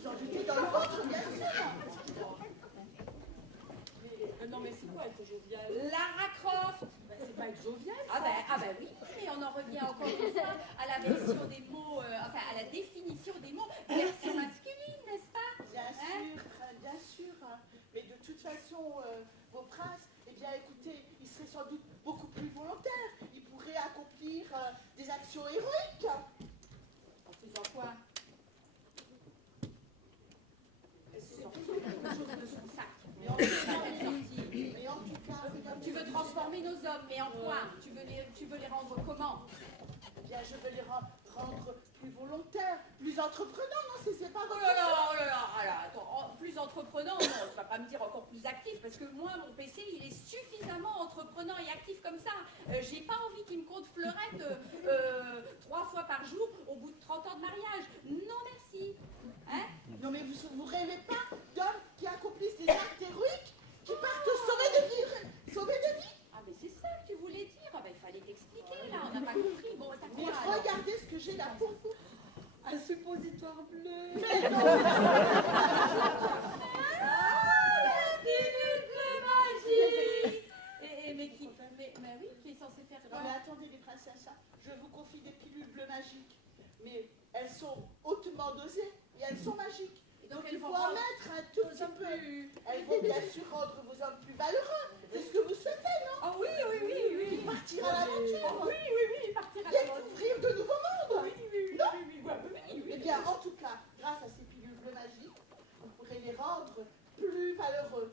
Vous en doutez dans le vôtre, bien sûr. Non, mais c'est quoi être jovial? Lara Croft. Ben, c'est pas être jovial, Ah ben oui, mais on en revient encore une fois à la version des mots, enfin à la définition des mots, version masculine, n'est-ce pas? Bien sûr. Hein. Mais de toute façon, vos princes, eh bien écoutez, ils seraient sans doute beaucoup plus volontaires. Ils pourraient accomplir des actions héroïques. En faisant quoi? Mais en tout cas, regardez, Tu veux transformer nos hommes, mais en quoi? Tu veux les rendre comment? eh bien, je veux les rendre plus volontaires, plus entreprenants. Non, c'est pas Oh votre là là, chose. oh là là, alors, attends, plus entreprenant, non, tu vas pas me dire encore plus actif, parce que moi, mon PC, il est suffisamment entreprenant et actif comme ça. J'ai pas envie qu'il me compte fleurette 3 fois par jour au bout de 30 ans de mariage. Non, merci. Hein? Non, mais vous rêvez pas d'hommes qui accomplissent des actes héroïques, qui partent sauver des vies. Sauver des vies. Ah, mais c'est ça que tu voulais dire. Ah, ben, il fallait t'expliquer, là, on n'a pas compris. Bon, t'as Mais quoi, alors? regardez ce que j'ai là pour vous. Un suppositoire bleu. Mais non. Pilule bleue magique. Mais oui, qui est censé faire Non quoi? mais attendez les princesses, hein. Je vous confie des pilules bleues magiques. Mais elles sont hautement dosées et elles sont magiques. Et Donc donc, il elles faut vont en rendre mettre un tout nos petit hommes peu. plus... Elles vont bien sûr rendre vos hommes plus valeureux. C'est ce que vous souhaitez, non? Ah oui, oui, oui, oui. Partir à l'aventure. Oui, partir à la mode. Découvrir de nouveaux mondes. Oui, Non? oui. Eh bien, en tout cas, grâce à ces pilules bleues magiques, vous pourrez les rendre plus valeureux.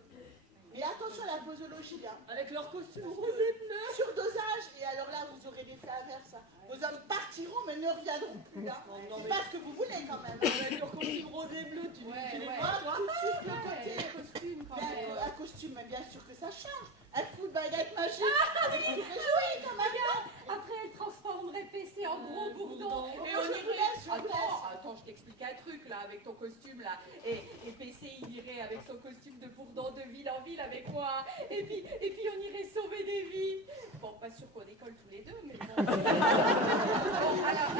Mais attention à la posologie, hein. Avec leur costume rose et bleu. Surdosage, et alors là, vous aurez l'effet inverse. Hein. Vos hommes partiront, mais ne reviendront plus. Hein. Non, C'est mais- pas ce que vous voulez, quand même. Avec leur costume rose et bleu, tu Ouais, les ouais. vois, toi? Tout de suite, le côté. costume quand Bien, même. un costume, mais bien sûr que ça change. Un coup de baguette magique. Et vous réjouir, quand même. Après, elle transformerait PC en gros bourdon. bourdon. Et Moi, on je vous irait. laisse, je vous Attends, je t'explique un truc là avec ton costume là. Et PC, il irait avec son costume de bourdon de ville en ville avec moi. Et puis on irait sauver des vies. Bon, pas sûr qu'on décolle tous les deux, mais bon. Bon, alors.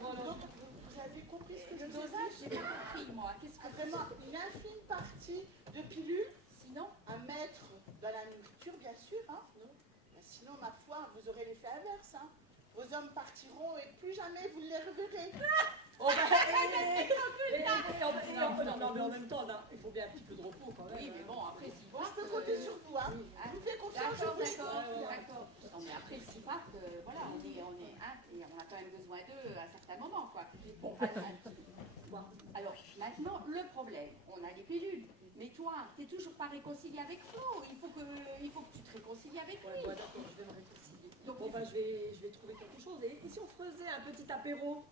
Donc, vous avez compris ce que je Le vous ai dosage, dit? j'ai pas compris moi. Qu'est-ce que Vraiment, une infime partie de pilules Sinon? à mettre dans la nourriture, bien sûr. Hein. Mais sinon, ma foi, vous aurez l'effet inverse. Hein. Vos hommes partiront et plus jamais vous ne les reverrez. Oh, bah, non, mais en même temps, là, il faut bien un petit peu de repos quand même. Oui, mais bon, après, s'il Moi, va. je peux compter sur vous. Hein. Je vous fais confiance. D'accord, je vous fais d'accord. confiance. Non, mais après, le CIPAP, voilà, on a quand même besoin d'eux à certains moments, quoi. Bon, alors, maintenant, le problème, on a les pilules. Mais toi, t'es toujours pas réconcilié avec Flo. Il faut que tu te réconcilies avec avec Ouais, lui. bon, d'accord, je vais me réconcilier. Donc, bon, ben, je vais trouver quelque chose. Et si on faisait un petit apéro?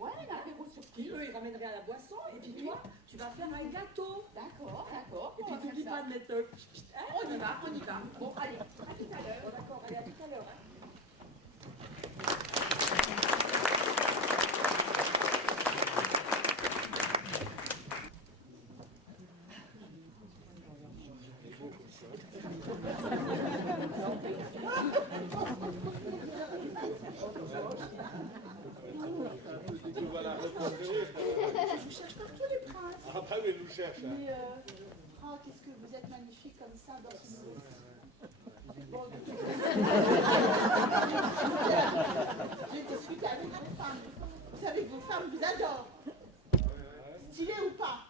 Ouais, l'apéro sur Puis qui? eux, ils ramèneraient à la boisson. Et puis toi, tu vas faire un gâteau. D'accord, d'accord. Et on puis va n'oublie faire pas ça. de mettre... On y va, on y va. Bon, allez, à tout à l'heure. Bon, d'accord, allez, à tout à l'heure. Hein. Tu vas la reconquérir. Je vous cherche partout, les princes. Ah bah oui, nous cherche. Hein. Mais, oh, qu'est-ce que vous êtes magnifique comme ça dans ce monde. Bon, de toute façon, j'ai discuté avec vos femmes. Vous savez que vos femmes vous adorent. Stylé ou pas.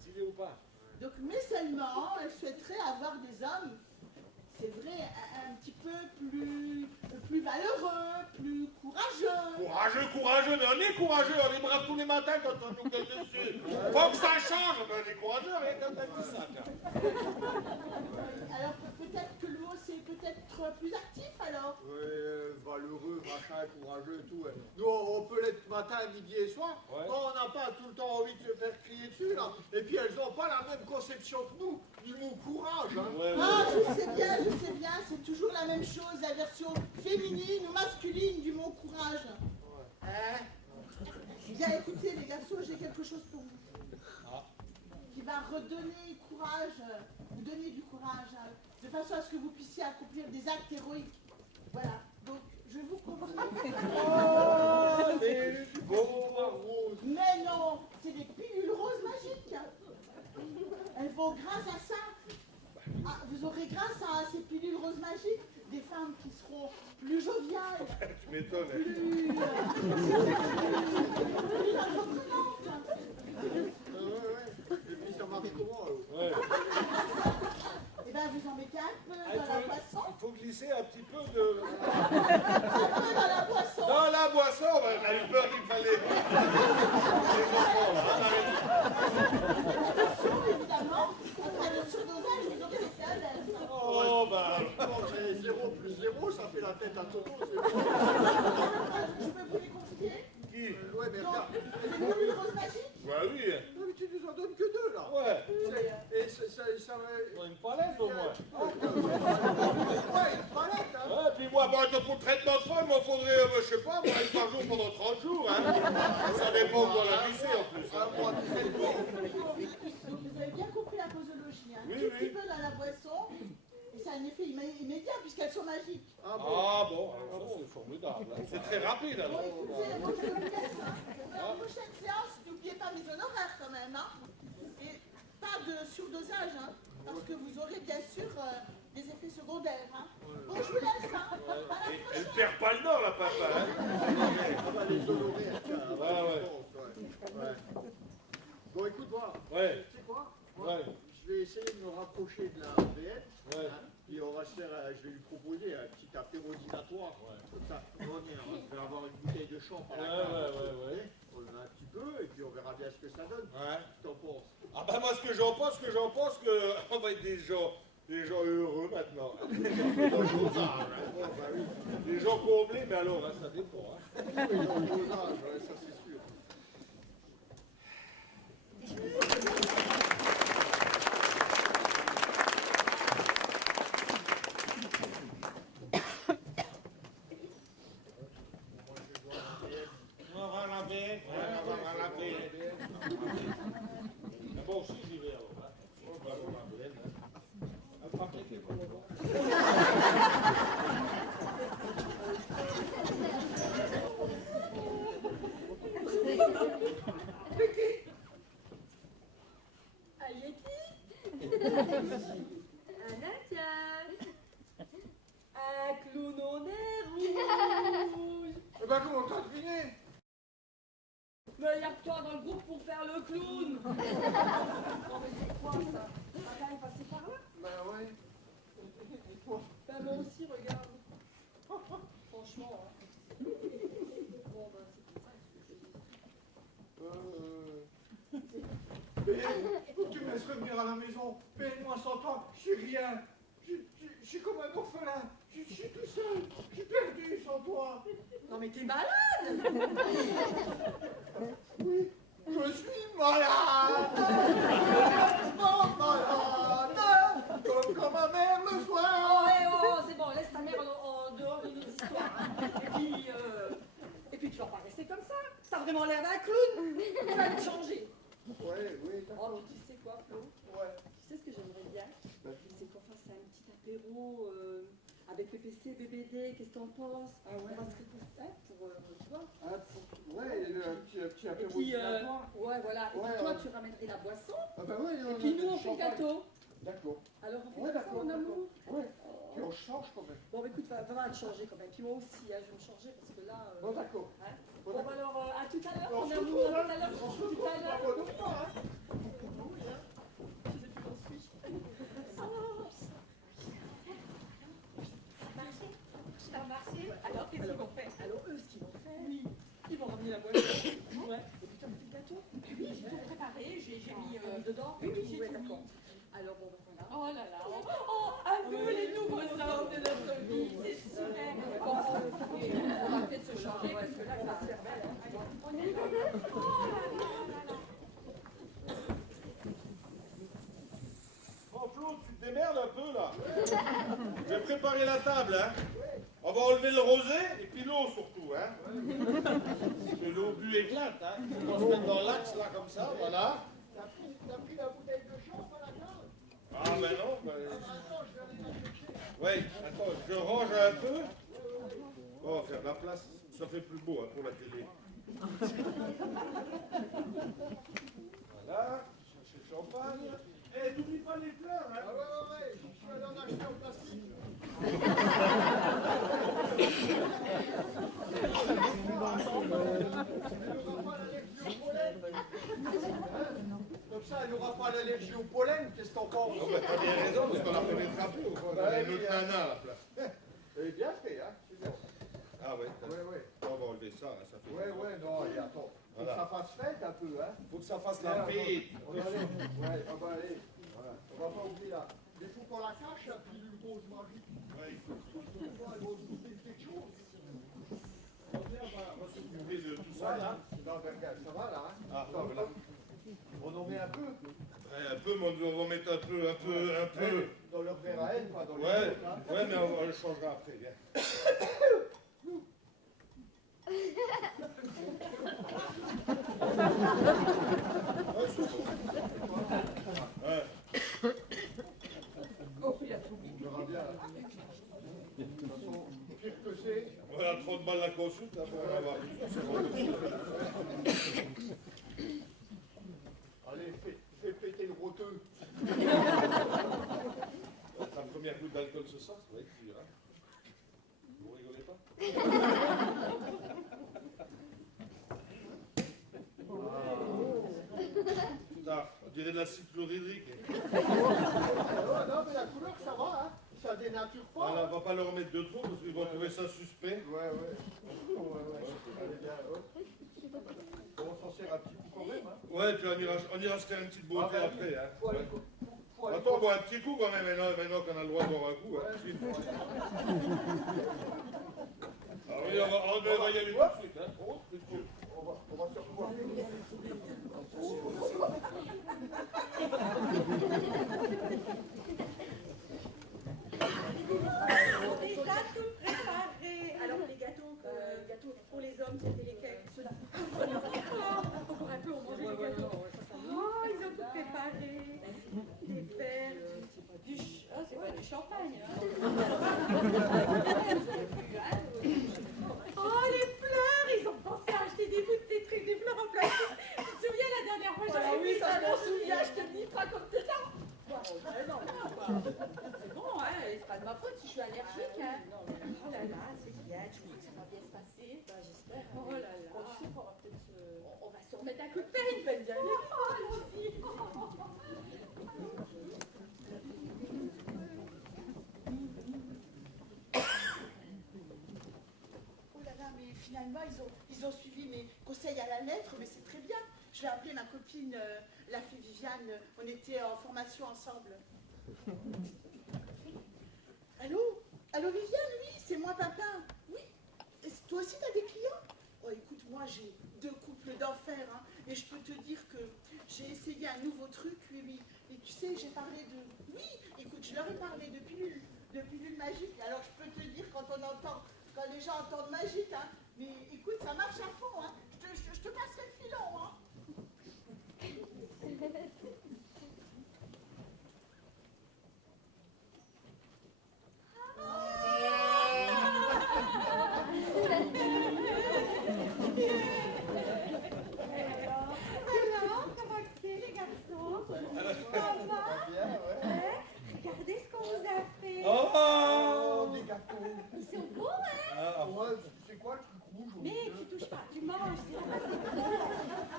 Stylé ou pas? Donc, mais seulement, elles souhaiteraient avoir des hommes, c'est vrai, un petit peu plus valeureux, plus courageux. Courageux, mais on est courageux, on est brave tous les matins quand on nous gueule dessus. Faut que ça change, mais on est courageux, rien quand on dit ça. Alors, peut-être que le mot, c'est peut-être plus actif, alors. Ouais, valeureux, machin, courageux et tout. Ouais. Nous, on peut l'être matin, midi et soir. Ouais. Quand on n'a pas tout le temps envie de se faire crier dessus, là. Et puis, elles n'ont pas la même conception que nous du mot courage. Hein. Ouais, Ah, je sais bien, c'est toujours la même chose, la version féminine ou masculine du mot courage. Hein? Bien, écoutez, les garçons, j'ai quelque chose pour vous. Ah. Qui va redonner courage, vous donner du courage, hein, de façon à ce que vous puissiez accomplir des actes héroïques. Voilà, donc je vous confie. Oh, mais du beau rose. Mais non, c'est des pilules roses magiques. Elles vont grâce à ça. Ah, vous aurez grâce à ces pilules roses magiques des femmes qui seront plus joviales, Tu m'étonnes. plus entreprenantes. Ouais. Et puis, ça marche comment, alors? Ouais. Eh bien, vous en mettez un peu Ah, dans la boisson. il faut glisser un petit peu de... Un peu dans la boisson. Dans la boisson, ben, on a eu peur qu'il fallait... Les enfants, là, on arrête. Attention, évidemment, en cas de surdosage, vous aurez des faiblesses. Oh, bah... Bon, c'est 0 plus 0, ça fait la tête à Toto. C'est bon. Je peux vous les confier? Qui? Ouais, mais Donc, regarde. les pilules roses magiques. Bah oui. Non, mais tu nous en donnes que 2, là. Ouais. Et ça va... On a une palette au moins. Ouais, une palette, hein. Ouais, puis moi, bon, pour le traitement de femme, il m'en faudrait, je sais pas, moi, une par jour pendant 30 jours, hein. Ça dépend où on l'a glissé en plus. Hein. Un mois de traitement. Donc, vous avez bien compris la posologie. Hein. Oui, Tout oui. petit peu dans la boisson. Et ça a un effet immédiat puisqu'elles sont magiques. Ah bon. Ah bon, alors ça c'est formidable. Hein. C'est très rapide Bon, alors. écoutez, moi, je vous laisse. Hein. Dans la prochaine séance, n'oubliez pas mes honoraires quand même. Hein. Et pas de surdosage, hein, parce que vous aurez bien sûr des effets secondaires. Hein. Bon, je vous laisse. Hein. À la Elle prochaine. perd pas le nord, la papa. Hein. On va les honorer. Tiens, on va Ouais, les ouais. honorer, ouais. Bon, écoute, moi. Ouais. Tu sais quoi? Moi, Ouais. je vais essayer de me rapprocher de la BN. Ouais. Hein, et on va se faire, je vais lui proposer un petit apéro dînatoire. Comme ça, on va avoir une bouteille de champ par la cave. Ouais. On en a un petit peu et puis on verra bien ce que ça donne. Ouais. Qu'est-ce que t'en penses? Ah bah moi ce que j'en pense, qu'on va être des gens heureux maintenant. Des gens comblés, mais alors hein, ça dépend. Hein. Oui, dans le beau âge, ouais, ça c'est sûr. On va laver. Moi aussi j'y vais alors. Hein. On va voir la benne, hein. Un paquet de colorants. Un Yeti? Un Indien? Un clown au nez rouge? Eh ben, comment t'as deviné? Mais y a que toi dans le groupe pour faire le clown! Non mais c'est quoi ça? Papa est passé par là? Ben ouais. Et toi? Ben moi aussi, regarde. Franchement, hein. Bon ben c'est pour ça que je dis. Mais faut que tu me laisses revenir à la maison. Paye-moi 100 ans, je suis rien. Je suis comme un orphelin. Je suis tout seul. Je suis perdu sans toi. Non mais t'es malade. Oui, je suis malade. Complètement malade. Comme quand ma mère le Oh, soir. c'est bon, laisse ta mère en dehors de nos histoires. Et puis tu vas pas rester comme ça. T'as vraiment l'air d'un clown. Tu vas te changer. Ouais, oui, d'accord. Oh, tu sais quoi, Flo? Ouais. Tu sais ce que j'aimerais bien? C'est qu'on fasse un petit apéro avec PPC, BBD, qu'est-ce que t'en penses? Ah ouais. On va se réconcilier pour, tu vois. Ah, ouais, un petit Et apéro puis, dînatoire. ouais, voilà. Et Ouais, puis toi, ouais. tu ramènerais la boisson. Ah bah ouais, Et puis nous, on fait le gâteau. D'accord. Alors, on fait Ouais, comme ça, d'accord, mon amour. Ouais. Puis on change quand même. Bon, bah, écoute, va te changer quand même. Puis moi aussi, hein, je vais me changer parce que là. Bon, d'accord. Hein. Bon, Bon, bah, alors, à tout à l'heure, On mon se amour. retrouve, À hein. tout à l'heure. On se Tout retrouve à dans l'heure. pas longtemps, hein. Je sais plus où on suit. Ça a marché. Alors, qu'est-ce qu'ils vont faire? Alors, eux, ce qu'ils vont faire, oui, ils vont ramener la boisson. Ouais. Et puis, t'as fait le gâteau? Oui, j'ai tout préparé. J'ai mis. Dedans? Oui, oui, j'ai Ouais, tout d'accord. mis. Alors, bon, ben voilà. Oh là là. Oh, à nous les nouveaux hommes de notre vie. C'est super. Bon, on va peut-être se changer parce que là, ça se fait belle. On y va. Oh là là là là. Bon, Flo, tu te démerdes un peu là. Je vais préparer la table, hein. On va enlever le rosé et puis l'eau surtout, hein. Parce que l'eau bu éclate, hein. On va se mettre dans l'axe là comme ça, voilà. T'as pris la bouteille de champ à la cave? Ah ben non, ben... Attends, je vais aller la chercher. Ouais, attends, je range un peu. On va faire de la place, ça fait plus beau hein, pour la télé. Voilà, chercher le champagne. Eh, n'oublie pas les fleurs, hein. Ah ouais, je suis allé en acheter en plastique. Comme ça, elle n'aura pas l'allergie au pollen, qu'est-ce que t'en penses? Non, mais t'as bien raison, parce qu'on a fait les drapeaux. On a mis notre nana à la place. C'est bien fait, hein? C'est bien. Ah ouais, Ouais. on va enlever ça, hein, ça fait... Ouais, non, et attends. Faut Voilà. que ça fasse fête un peu, hein? Faut que ça fasse la fête. On va aller. Ouais, on va aller. Voilà. On va pas oublier là. Il faut qu'on la cache, la pilule rose magique. Ouais. Elle va nous trouver quelque chose. On va s'occuper de tout ça, là. Non, mais regarde, ça va là, hein? Ah, Attends, voilà. on en met un peu. Ouais, un peu, mais on va mettre un peu. Dans leur verre à elle, pas dans les Ouais, autres, hein. ouais, mais on le changera après, viens. Ouais, c'est bon. Ouais. On verra bien. De toute façon, pire que c'est. Voilà, 30 balles la consulte, après on va voir. C'est bon. Allez, fais péter le roteux. La première goutte d'alcool ce soir, ça va être dur, hein. Vous rigolez pas? Putain, on dirait de la cyclohydrique. Non, mais la couleur, ça va, hein. Ça dénature pas. Voilà, hein. on va pas leur mettre de trop, parce qu'ils vont trouver ça suspect. Ouais. Allez, bien, Bon, on s'en sert un petit coup quand même, hein. Ouais, puis on ira se faire une petite beauté Ah, bah, après, hein. Faut aller, Ouais. faut aller Attends, on boit un petit coup quand même, maintenant qu'on a le droit de boire un coup. Hein. Ah oui, on va y aller tout de suite. Hein. Oh, on va se revoir. Déjà tout préparé. Alors les gâteaux, pour les hommes, c'était lesquels? Ceux-là. Encore un peu, on mangeait les gâteaux. Oh, ils ont tout préparé. Des verres, c'est pas du champagne. Hein. Oh, les fleurs, ils ont pensé à acheter des trucs, des fleurs en plastique. Tu te souviens la dernière fois, j'avais Oui, vu ça, je dans m'en le- souviens, je te dis pas comme t'es là. C'est bon, hein, c'est pas de ma faute si je suis allergique. Hein. Oh là là, c'est bien, je crois que ça va bien se passer. J'espère. Oh là là. Bon, tu sais qu'on va peut-être se... On va se remettre un coup de peine, peine d'y aller. Oh, allons-y. Oh là là, mais finalement, ils ont suivi mes conseils à la lettre, mais c'est très bien. Je vais appeler ma copine, la fille Viviane. On était en formation ensemble. Allô? Allô, Viviane? Oui, c'est moi, Papin. Oui? Toi aussi, t'as des clients? Oh, écoute, moi, j'ai 2 couples d'enfer, hein, et je peux te dire que j'ai essayé un nouveau truc, oui. Et tu sais, j'ai parlé de... Oui, écoute, je leur ai parlé de pilules magiques. Alors, je peux te dire, quand les gens entendent magique, hein, mais écoute, ça marche à fond, hein. Je te passerai le filon, hein. Alors, comment c'est les garçons? Ça va? Regardez ce qu'on vous a fait. Oh, des gâteaux. Ils sont beaux, hein? Ouais, c'est quoi le truc rouge? Mais tu touches pas, tu manges, c'est pas c'est bon.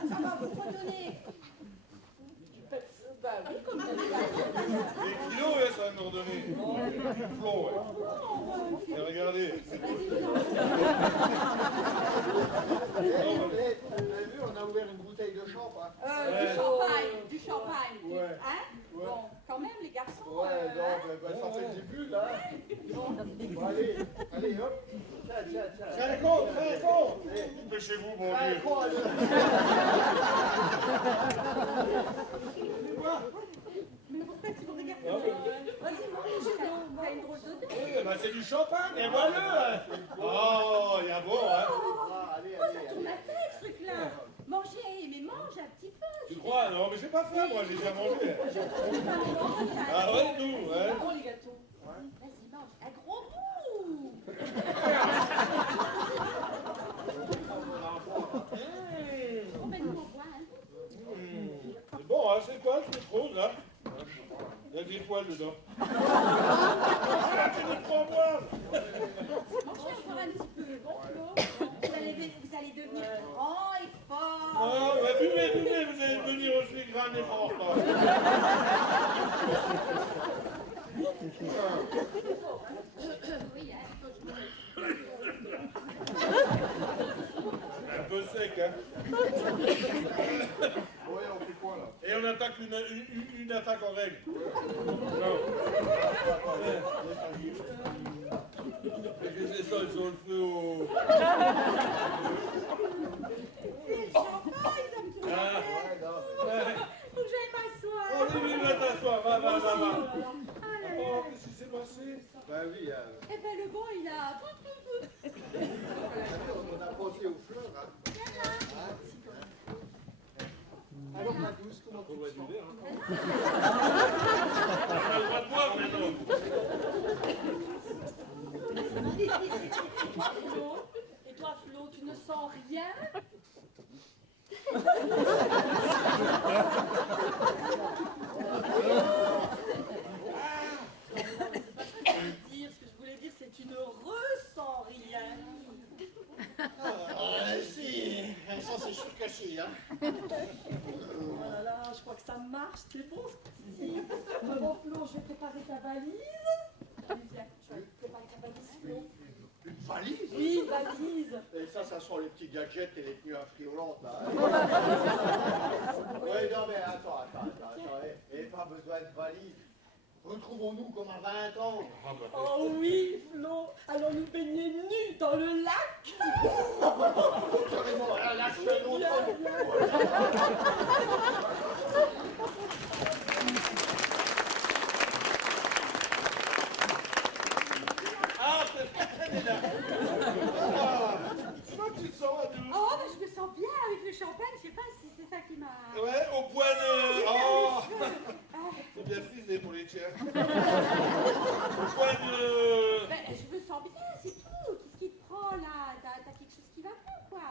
Ça va vous redonner. Bah oui, comme t'as dit. les kilos, ouais, ça va nous redonner. Du plomb, ouais. Et regardez. Vous avez vu, on a ouvert une bouteille de champagne. Du champagne. Ouais. Hein? Ouais. Bon, quand même, les garçons. Ouais, non, ça fait le début, là. Bon, allez, hop. Tiens. Très con. Dépêchez-vous, mon Allez, Dieu. bon, allez. Mais pourquoi tu me regardes? Non, mais- Vas-y, mange, t'as une drôle d'odeur. Oui, bah c'est du champagne, et voilà. Oh, il y a bon, hein. Allez. Ça tourne la tête, ce truc-là. Mangez, mais mange un petit peu. Tu crois? Non, mais j'ai pas faim, moi, j'ai déjà mangé. Mange Ah ouais, nous, ouais. Bon, les gâteaux. Vas-y, mange. Un gros bout. Bon, ben, nous, on boit un bout. C'est bon, hein, c'est quoi ce truc rose, là? Il y a des poils dedans. Ah, tu me prends moi. Mangez encore un petit peu. Bon, Flo. Vous allez devenir grand et fort. Ah, bah, buvez, vous allez devenir aussi grand et fort, là. Oui, hein, Un peu sec, hein. Ouais, on fait quoi, là? Et on attaque une attaque en règle. Non. Qu'est-ce que c'est ça, ils ont le feu au... c'est le champagne, ça me tourne la Ah. tête. Ouais. Faut que j'aille m'asseoir. Oh, oui, va t'asseoir, va. Ah là là. Oh, qu'est-ce qui s'est passé? Bah oui, Eh ben, le bon, il a... on a pensé aux fleurs, hein. Alors, ma douce, comment tu te sens? On a le droit de boire maintenant. Et toi, Flo, tu ne sens rien? C'est pas ça que je voulais dire. Ce que je voulais dire, c'est que tu ne ressens rien. Si, ça c'est sûr que si, hein. Oh là là, je crois que ça marche, c'est bon ce coup-ci. Bon, Flo, je vais préparer ta valise. Allez, viens, je vais préparer ta valise, Flo. Une valise? Oui, valise. Et ça sent les petits gadgets et les tenues affriolantes, là. Oui, non, mais attends. Et pas besoin de valise. Retrouvons-nous comme à 20 ans. Oh oui, Flo, allons nous baigner nus dans le lac. Carrément, là, je suis un autre homme. Ah, elle est là. Comment tu te sens, Adou? Oh, ben, je me sens bien avec le champagne. Je sais pas si c'est ça qui m'a... Ouais, au point de... Oh, c'est bien frisé pour les tiens. Au point de... Ben, je me sens bien, c'est tout. Qu'est-ce qui te prend, là? T'as quelque chose qui va pas, quoi?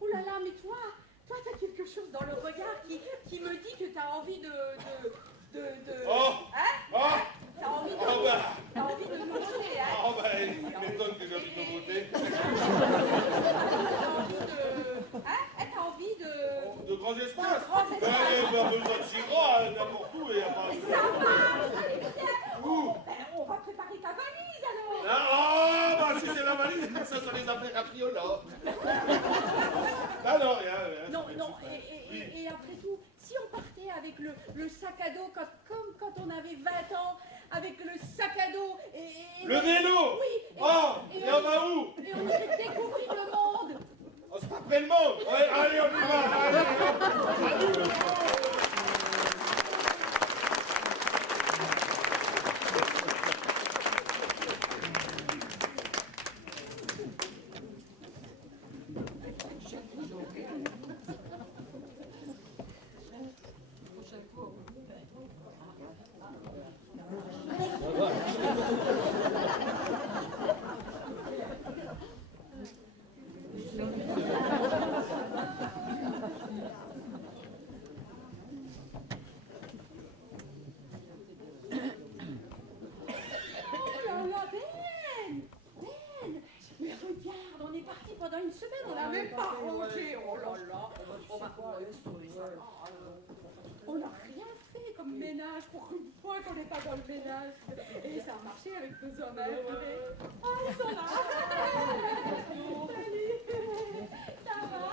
Oh là là, mais toi, t'as quelque chose dans le regard qui me dit que t'as envie de... Oh. Hein? Oh. T'as envie de... Oh, bah. T'as envie de nouveauté, hein? Oh, bah, il m'étonne que j'ai envie de me voter. T'as envie de... Hein? T'as envie de... De grands espaces. De grands espaces. Ben, il n'y a pas besoin de si grand, hein, n'importe où, et à part... Mais ça marche, allez, viens. Où? Ben, on va préparer ta valise, alors. Ah, oh, bah, si c'est la valise, ça sont les affaires affriolantes. Ah non, rien. Non, et après tout, si on partait avec le sac à dos comme quand on avait 20 ans, avec le sac à dos et Le vélo. Oui. Oh, et on va où? Et on irait découvrir le monde. On se après le monde. Ouais, allez, on y va. Allez, à nous le monde. Oh là là, Ben! Ben! Mais regarde, on est parti pendant une semaine, on n'a même pas rangé. Oh là là! On va sauver ça. On n'a rien fait comme ménage pour une fois qu'on n'est pas dans le ménage. Et ça a marché avec nos hommes. Oh, ils sont là! Salut! Ça va?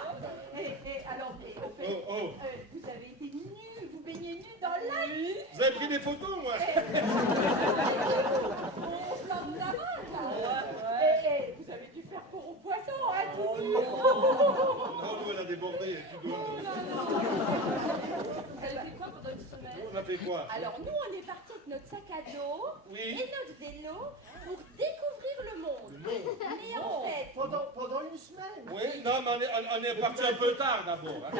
Et alors, au fait, Oh, oh. vous avez été nus, vous baignez nus dans le lac? Vous avez pris des photos, moi? Au plan de la main, là. Et vous avez dû faire cours aux poissons, hein, tout nu. Non, nous, elle a débordé. Tu dois... Vous avez fait quoi pendant une semaine? On a fait quoi? Alors, nous, on est partis avec notre sac à dos Oui. et notre vélo pour découvrir le monde. Mais en fait, Pendant une semaine. Oui, non, mais on est parti un peu tard d'abord. Hein.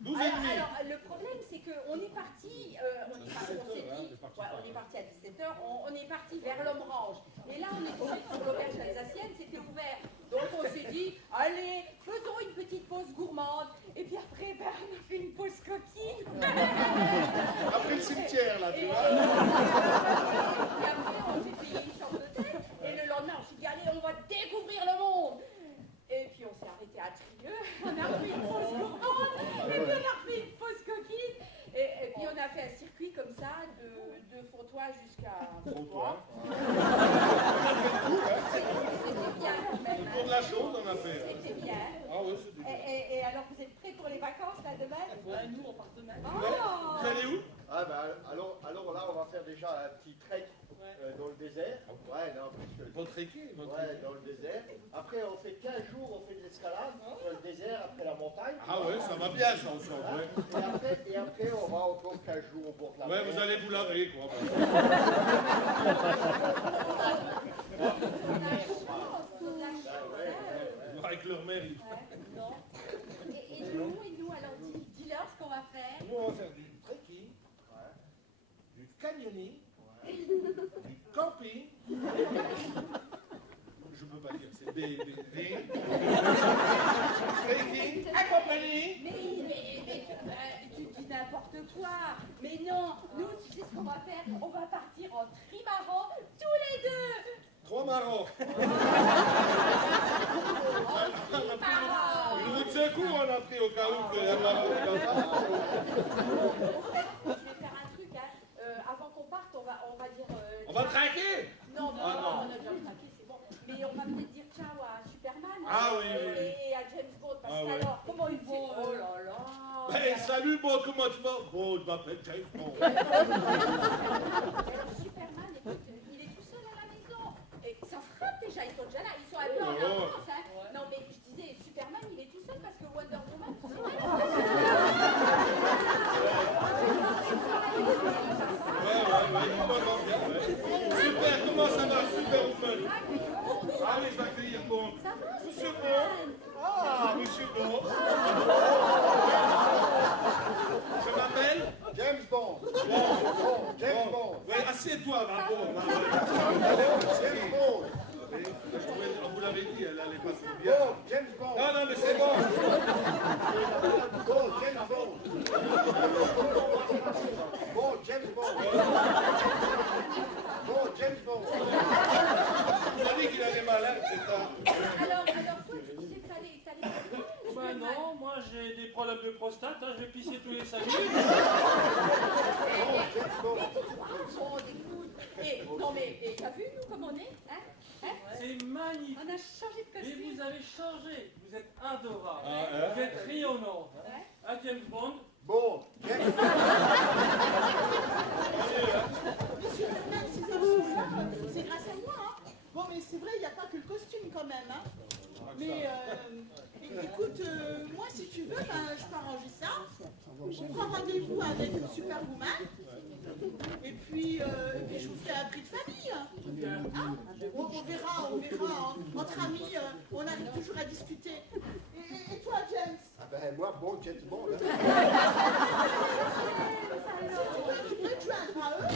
12 et demi. alors, le problème, c'est qu'on est parti, on est parti à 17h, on est parti vers l'Omrange. Et là, on est tombé sur l'auberge alsacienne, c'était ouvert. Donc, on s'est dit, allez, faisons une petite pause gourmande. Et puis après, ben, on a fait une pause coquine. Après le cimetière, là, tu Et vois. après, on s'est payé une chambre d'hôtel. Et le lendemain, on s'est dit, allez, on va découvrir le monde. Et puis, on s'est arrêté à Trieux. On a refait une pause gourmande. Et puis, on a refait une pause coquine. Et puis, on a fait un circuit comme ça, de Fontois jusqu'à Fontois. C'était bien quand même. Le tour de la chose, on a fait. C'était bien. Ah oui, c'était bien. Et alors, vous êtes prêts pour les vacances, là, demain? Ouais, nous, on part demain. Oh! Vous allez où? Ah bah alors là on va faire déjà un petit trek dans le désert. Ouais, non, parce que... Votre équipe. Ouais, dans le désert. Après on fait 15 jours, on fait de l'escalade dans le désert, après la montagne. Ah ouais, ça va bien, ça, ensemble. Ouais. Et après on va encore 15 jours au bord de la mer. Ouais, vous allez vous laver, quoi. Avec leur mairie. Non. Et nous, alors, dis-leur ce qu'on va faire. Nous, on va faire du trekking, du canyoning, du camping. Je peux pas dire, c'est BBD. Trekking, accompagné. Mais tu dis n'importe quoi. Mais non, nous, tu sais ce qu'on va faire? On va partir en trimaran tous les deux. 3 marrons. Trimaran. Une roue de secours, on a pris au cas où que la marron. Je vais faire un truc, hein. Avant qu'on parte, on va dire... On va traquer. Non, Ah, non. on a déjà traqué, c'est bon. Mais on va peut-être dire ciao à Superman. Ah oui, oui, oui. Et à James Bond, parce Ah que oui. alors, comment ils vont? Oh là là. Hey, salut, bon, comment tu vas? Bon, je m'appelle James Bond. Alors, Superman, écoute, il est tout seul à la maison. Et ça frappe déjà, ils sont déjà là, ils sont un peu en avance. Hein. Non, mais je disais, Superman, il est tout seul parce que Wonder Woman, tu sais bien. Ouais, il m'entend bien, ouais. Super, comment ça va, Superwoman? Ah oui, je vais accueillir Bond. Ça va, Monsieur Superman? Bond. Ah, Monsieur Bond. Je m'appelle James Bond. James Bond. Ouais, assieds-toi, ma Bond. James Bond. On vous l'avait dit, elle allait pas trop bien. Bond. James Bond. Non, non, mais c'est bon. Bond. James Bond. Bond. James Bond. Bond. James Bond. Tu m'as dit qu'il allait mal, hein, c'est ça. Alors, toi, tu disais que t'allais Ben non, moi j'ai des problèmes de prostate, hein, je vais pisser tous les 5 minutes. Bon, écoute. Non, mais t'as vu, nous, comme on est? Hein? C'est magnifique. On a changé de Mais costume. vous avez changé, vous êtes adorable, Ah, hein? vous êtes rayonnant. Ouais. À James Bond, Bond. Monsieur Bernard, si elles sont là, c'est grâce à moi. Hein. Bon, mais c'est vrai, il n'y a pas que le costume quand même. Hein. Mais écoute, moi, si tu veux, ben, je peux arranger ça. Je prends rendez-vous avec Superwoman. Et puis je vous fais un prix de famille. Hein. On verra, entre amis, on arrive toujours à discuter. Et toi, James? Ah ben moi, bon, James Bond. Hein. Si tu peux te joindre à eux,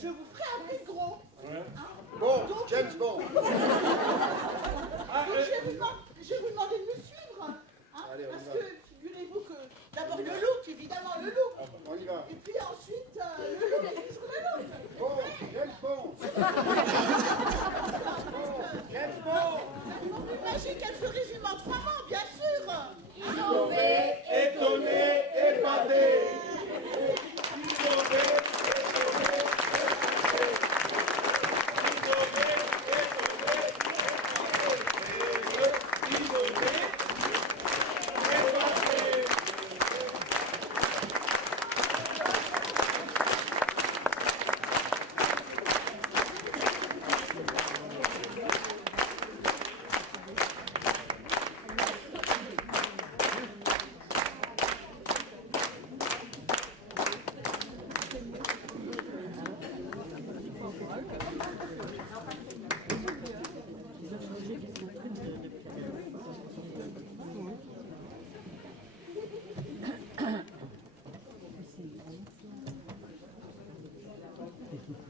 je vous ferai un prix gros. Ouais. Hein? Bon, Donc, James Bond. donc je vais vous demander de me suivre. Hein, Allez, on y parce va. que figurez-vous que d'abord le look, évidemment le look. On y va. Et puis ensuite, le look est toujours le look. Bon, James Bond. James Bond. Une magie qu'elle se résume en 3 mots, bien sûr. Innové, étonné, épaté. Innové, étonné, épaté. Innové, étonné, épaté. Innové, épaté.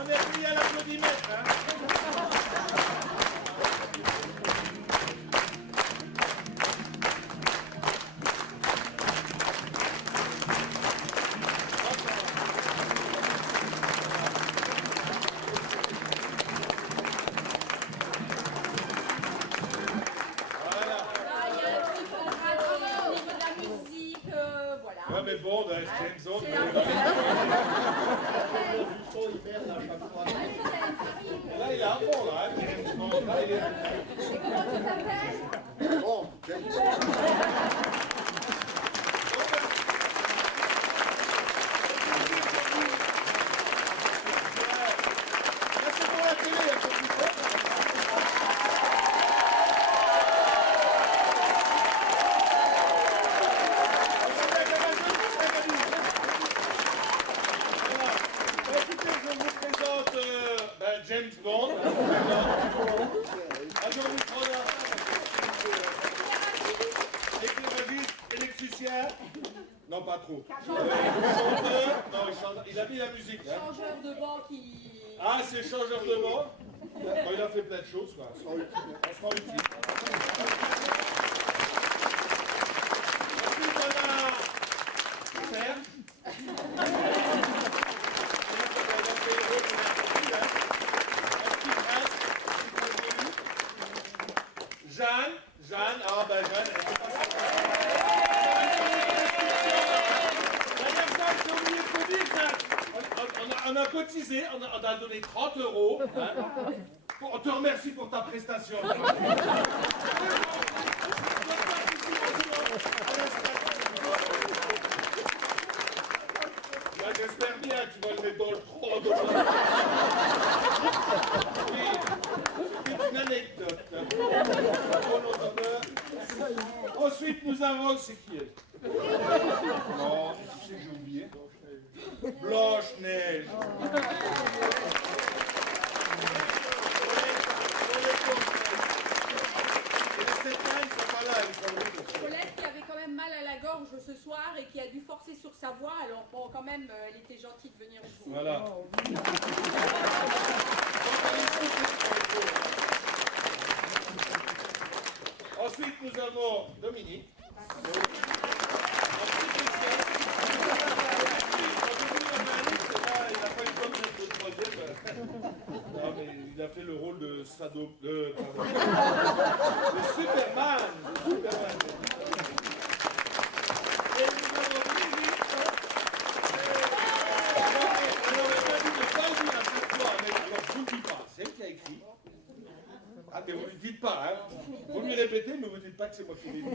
On est pris à l'applaudimètre, hein. Voilà. Ah, il y a un petit peu de raté au niveau de la musique, voilà. Ouais, mais bon, dans James Bond, C'est mais- la Du son, il merde à chaque fois. là, il est à fond, là, hein, James Bond. Là, il est... Comment tu t'appelles? Bon, James Bond. Là, c'est pour la télé, il faut plus faire. Voilà. Bah, écoutez, je vous présente James Bond. Adore micro-là. Éclairagiste, électricien. Non, pas trop. Chanteur. Non, il a mis la musique. Hein. Changeur de banc qui... Ah, c'est changeur de banc. Bon, il a fait plein de choses, quoi. On se rend utile. Ensuite, on a Serge. Jeanne, ah ben Jeanne, elle fait pas ça. La dernière fois, j'ai oublié de vous dire, Jeanne, on a cotisé, on a donné 30 €. Hein. On te remercie pour ta prestation. Bah, j'espère bien que tu vas le mettre dans le trou. Oui, c'est une anecdote. Pour nos honneurs. Ensuite, nous avons... C'est qui elle? Non, tu sais que j'ai oublié. Blanche-Neige. Colette qui avait quand même mal à la gorge ce soir et qui a dû forcer sur sa voix, alors bon, quand même, elle était gentille de venir ici. Voilà. Ensuite, nous avons Dominique. a fait le rôle de Sado... pardon. De Superman. De Superman. Et nous avons Brigitte. On n'aurait pas dit de pas dire à chaque fois, mais alors, je ne vous le dis pas. C'est elle qui a écrit. Ah, mais vous ne le dites pas, hein. Vous lui répétez, mais vous ne dites pas que c'est moi qui l'ai dit.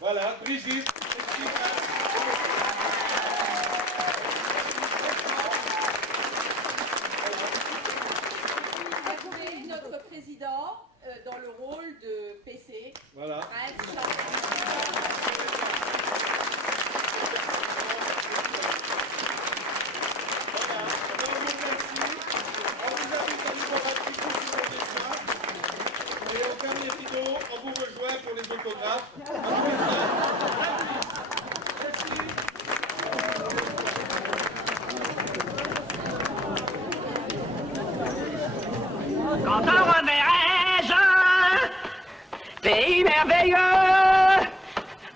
Voilà, Brigitte. Notre président dans le rôle de PC. Voilà. Et au dernier rideau, on vous rejoint pour les autographes. Quand on reverrai-je pays merveilleux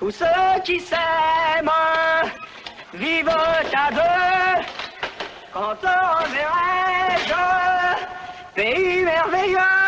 où ceux qui s'aiment vivent à deux. Quand on reverrai-je pays merveilleux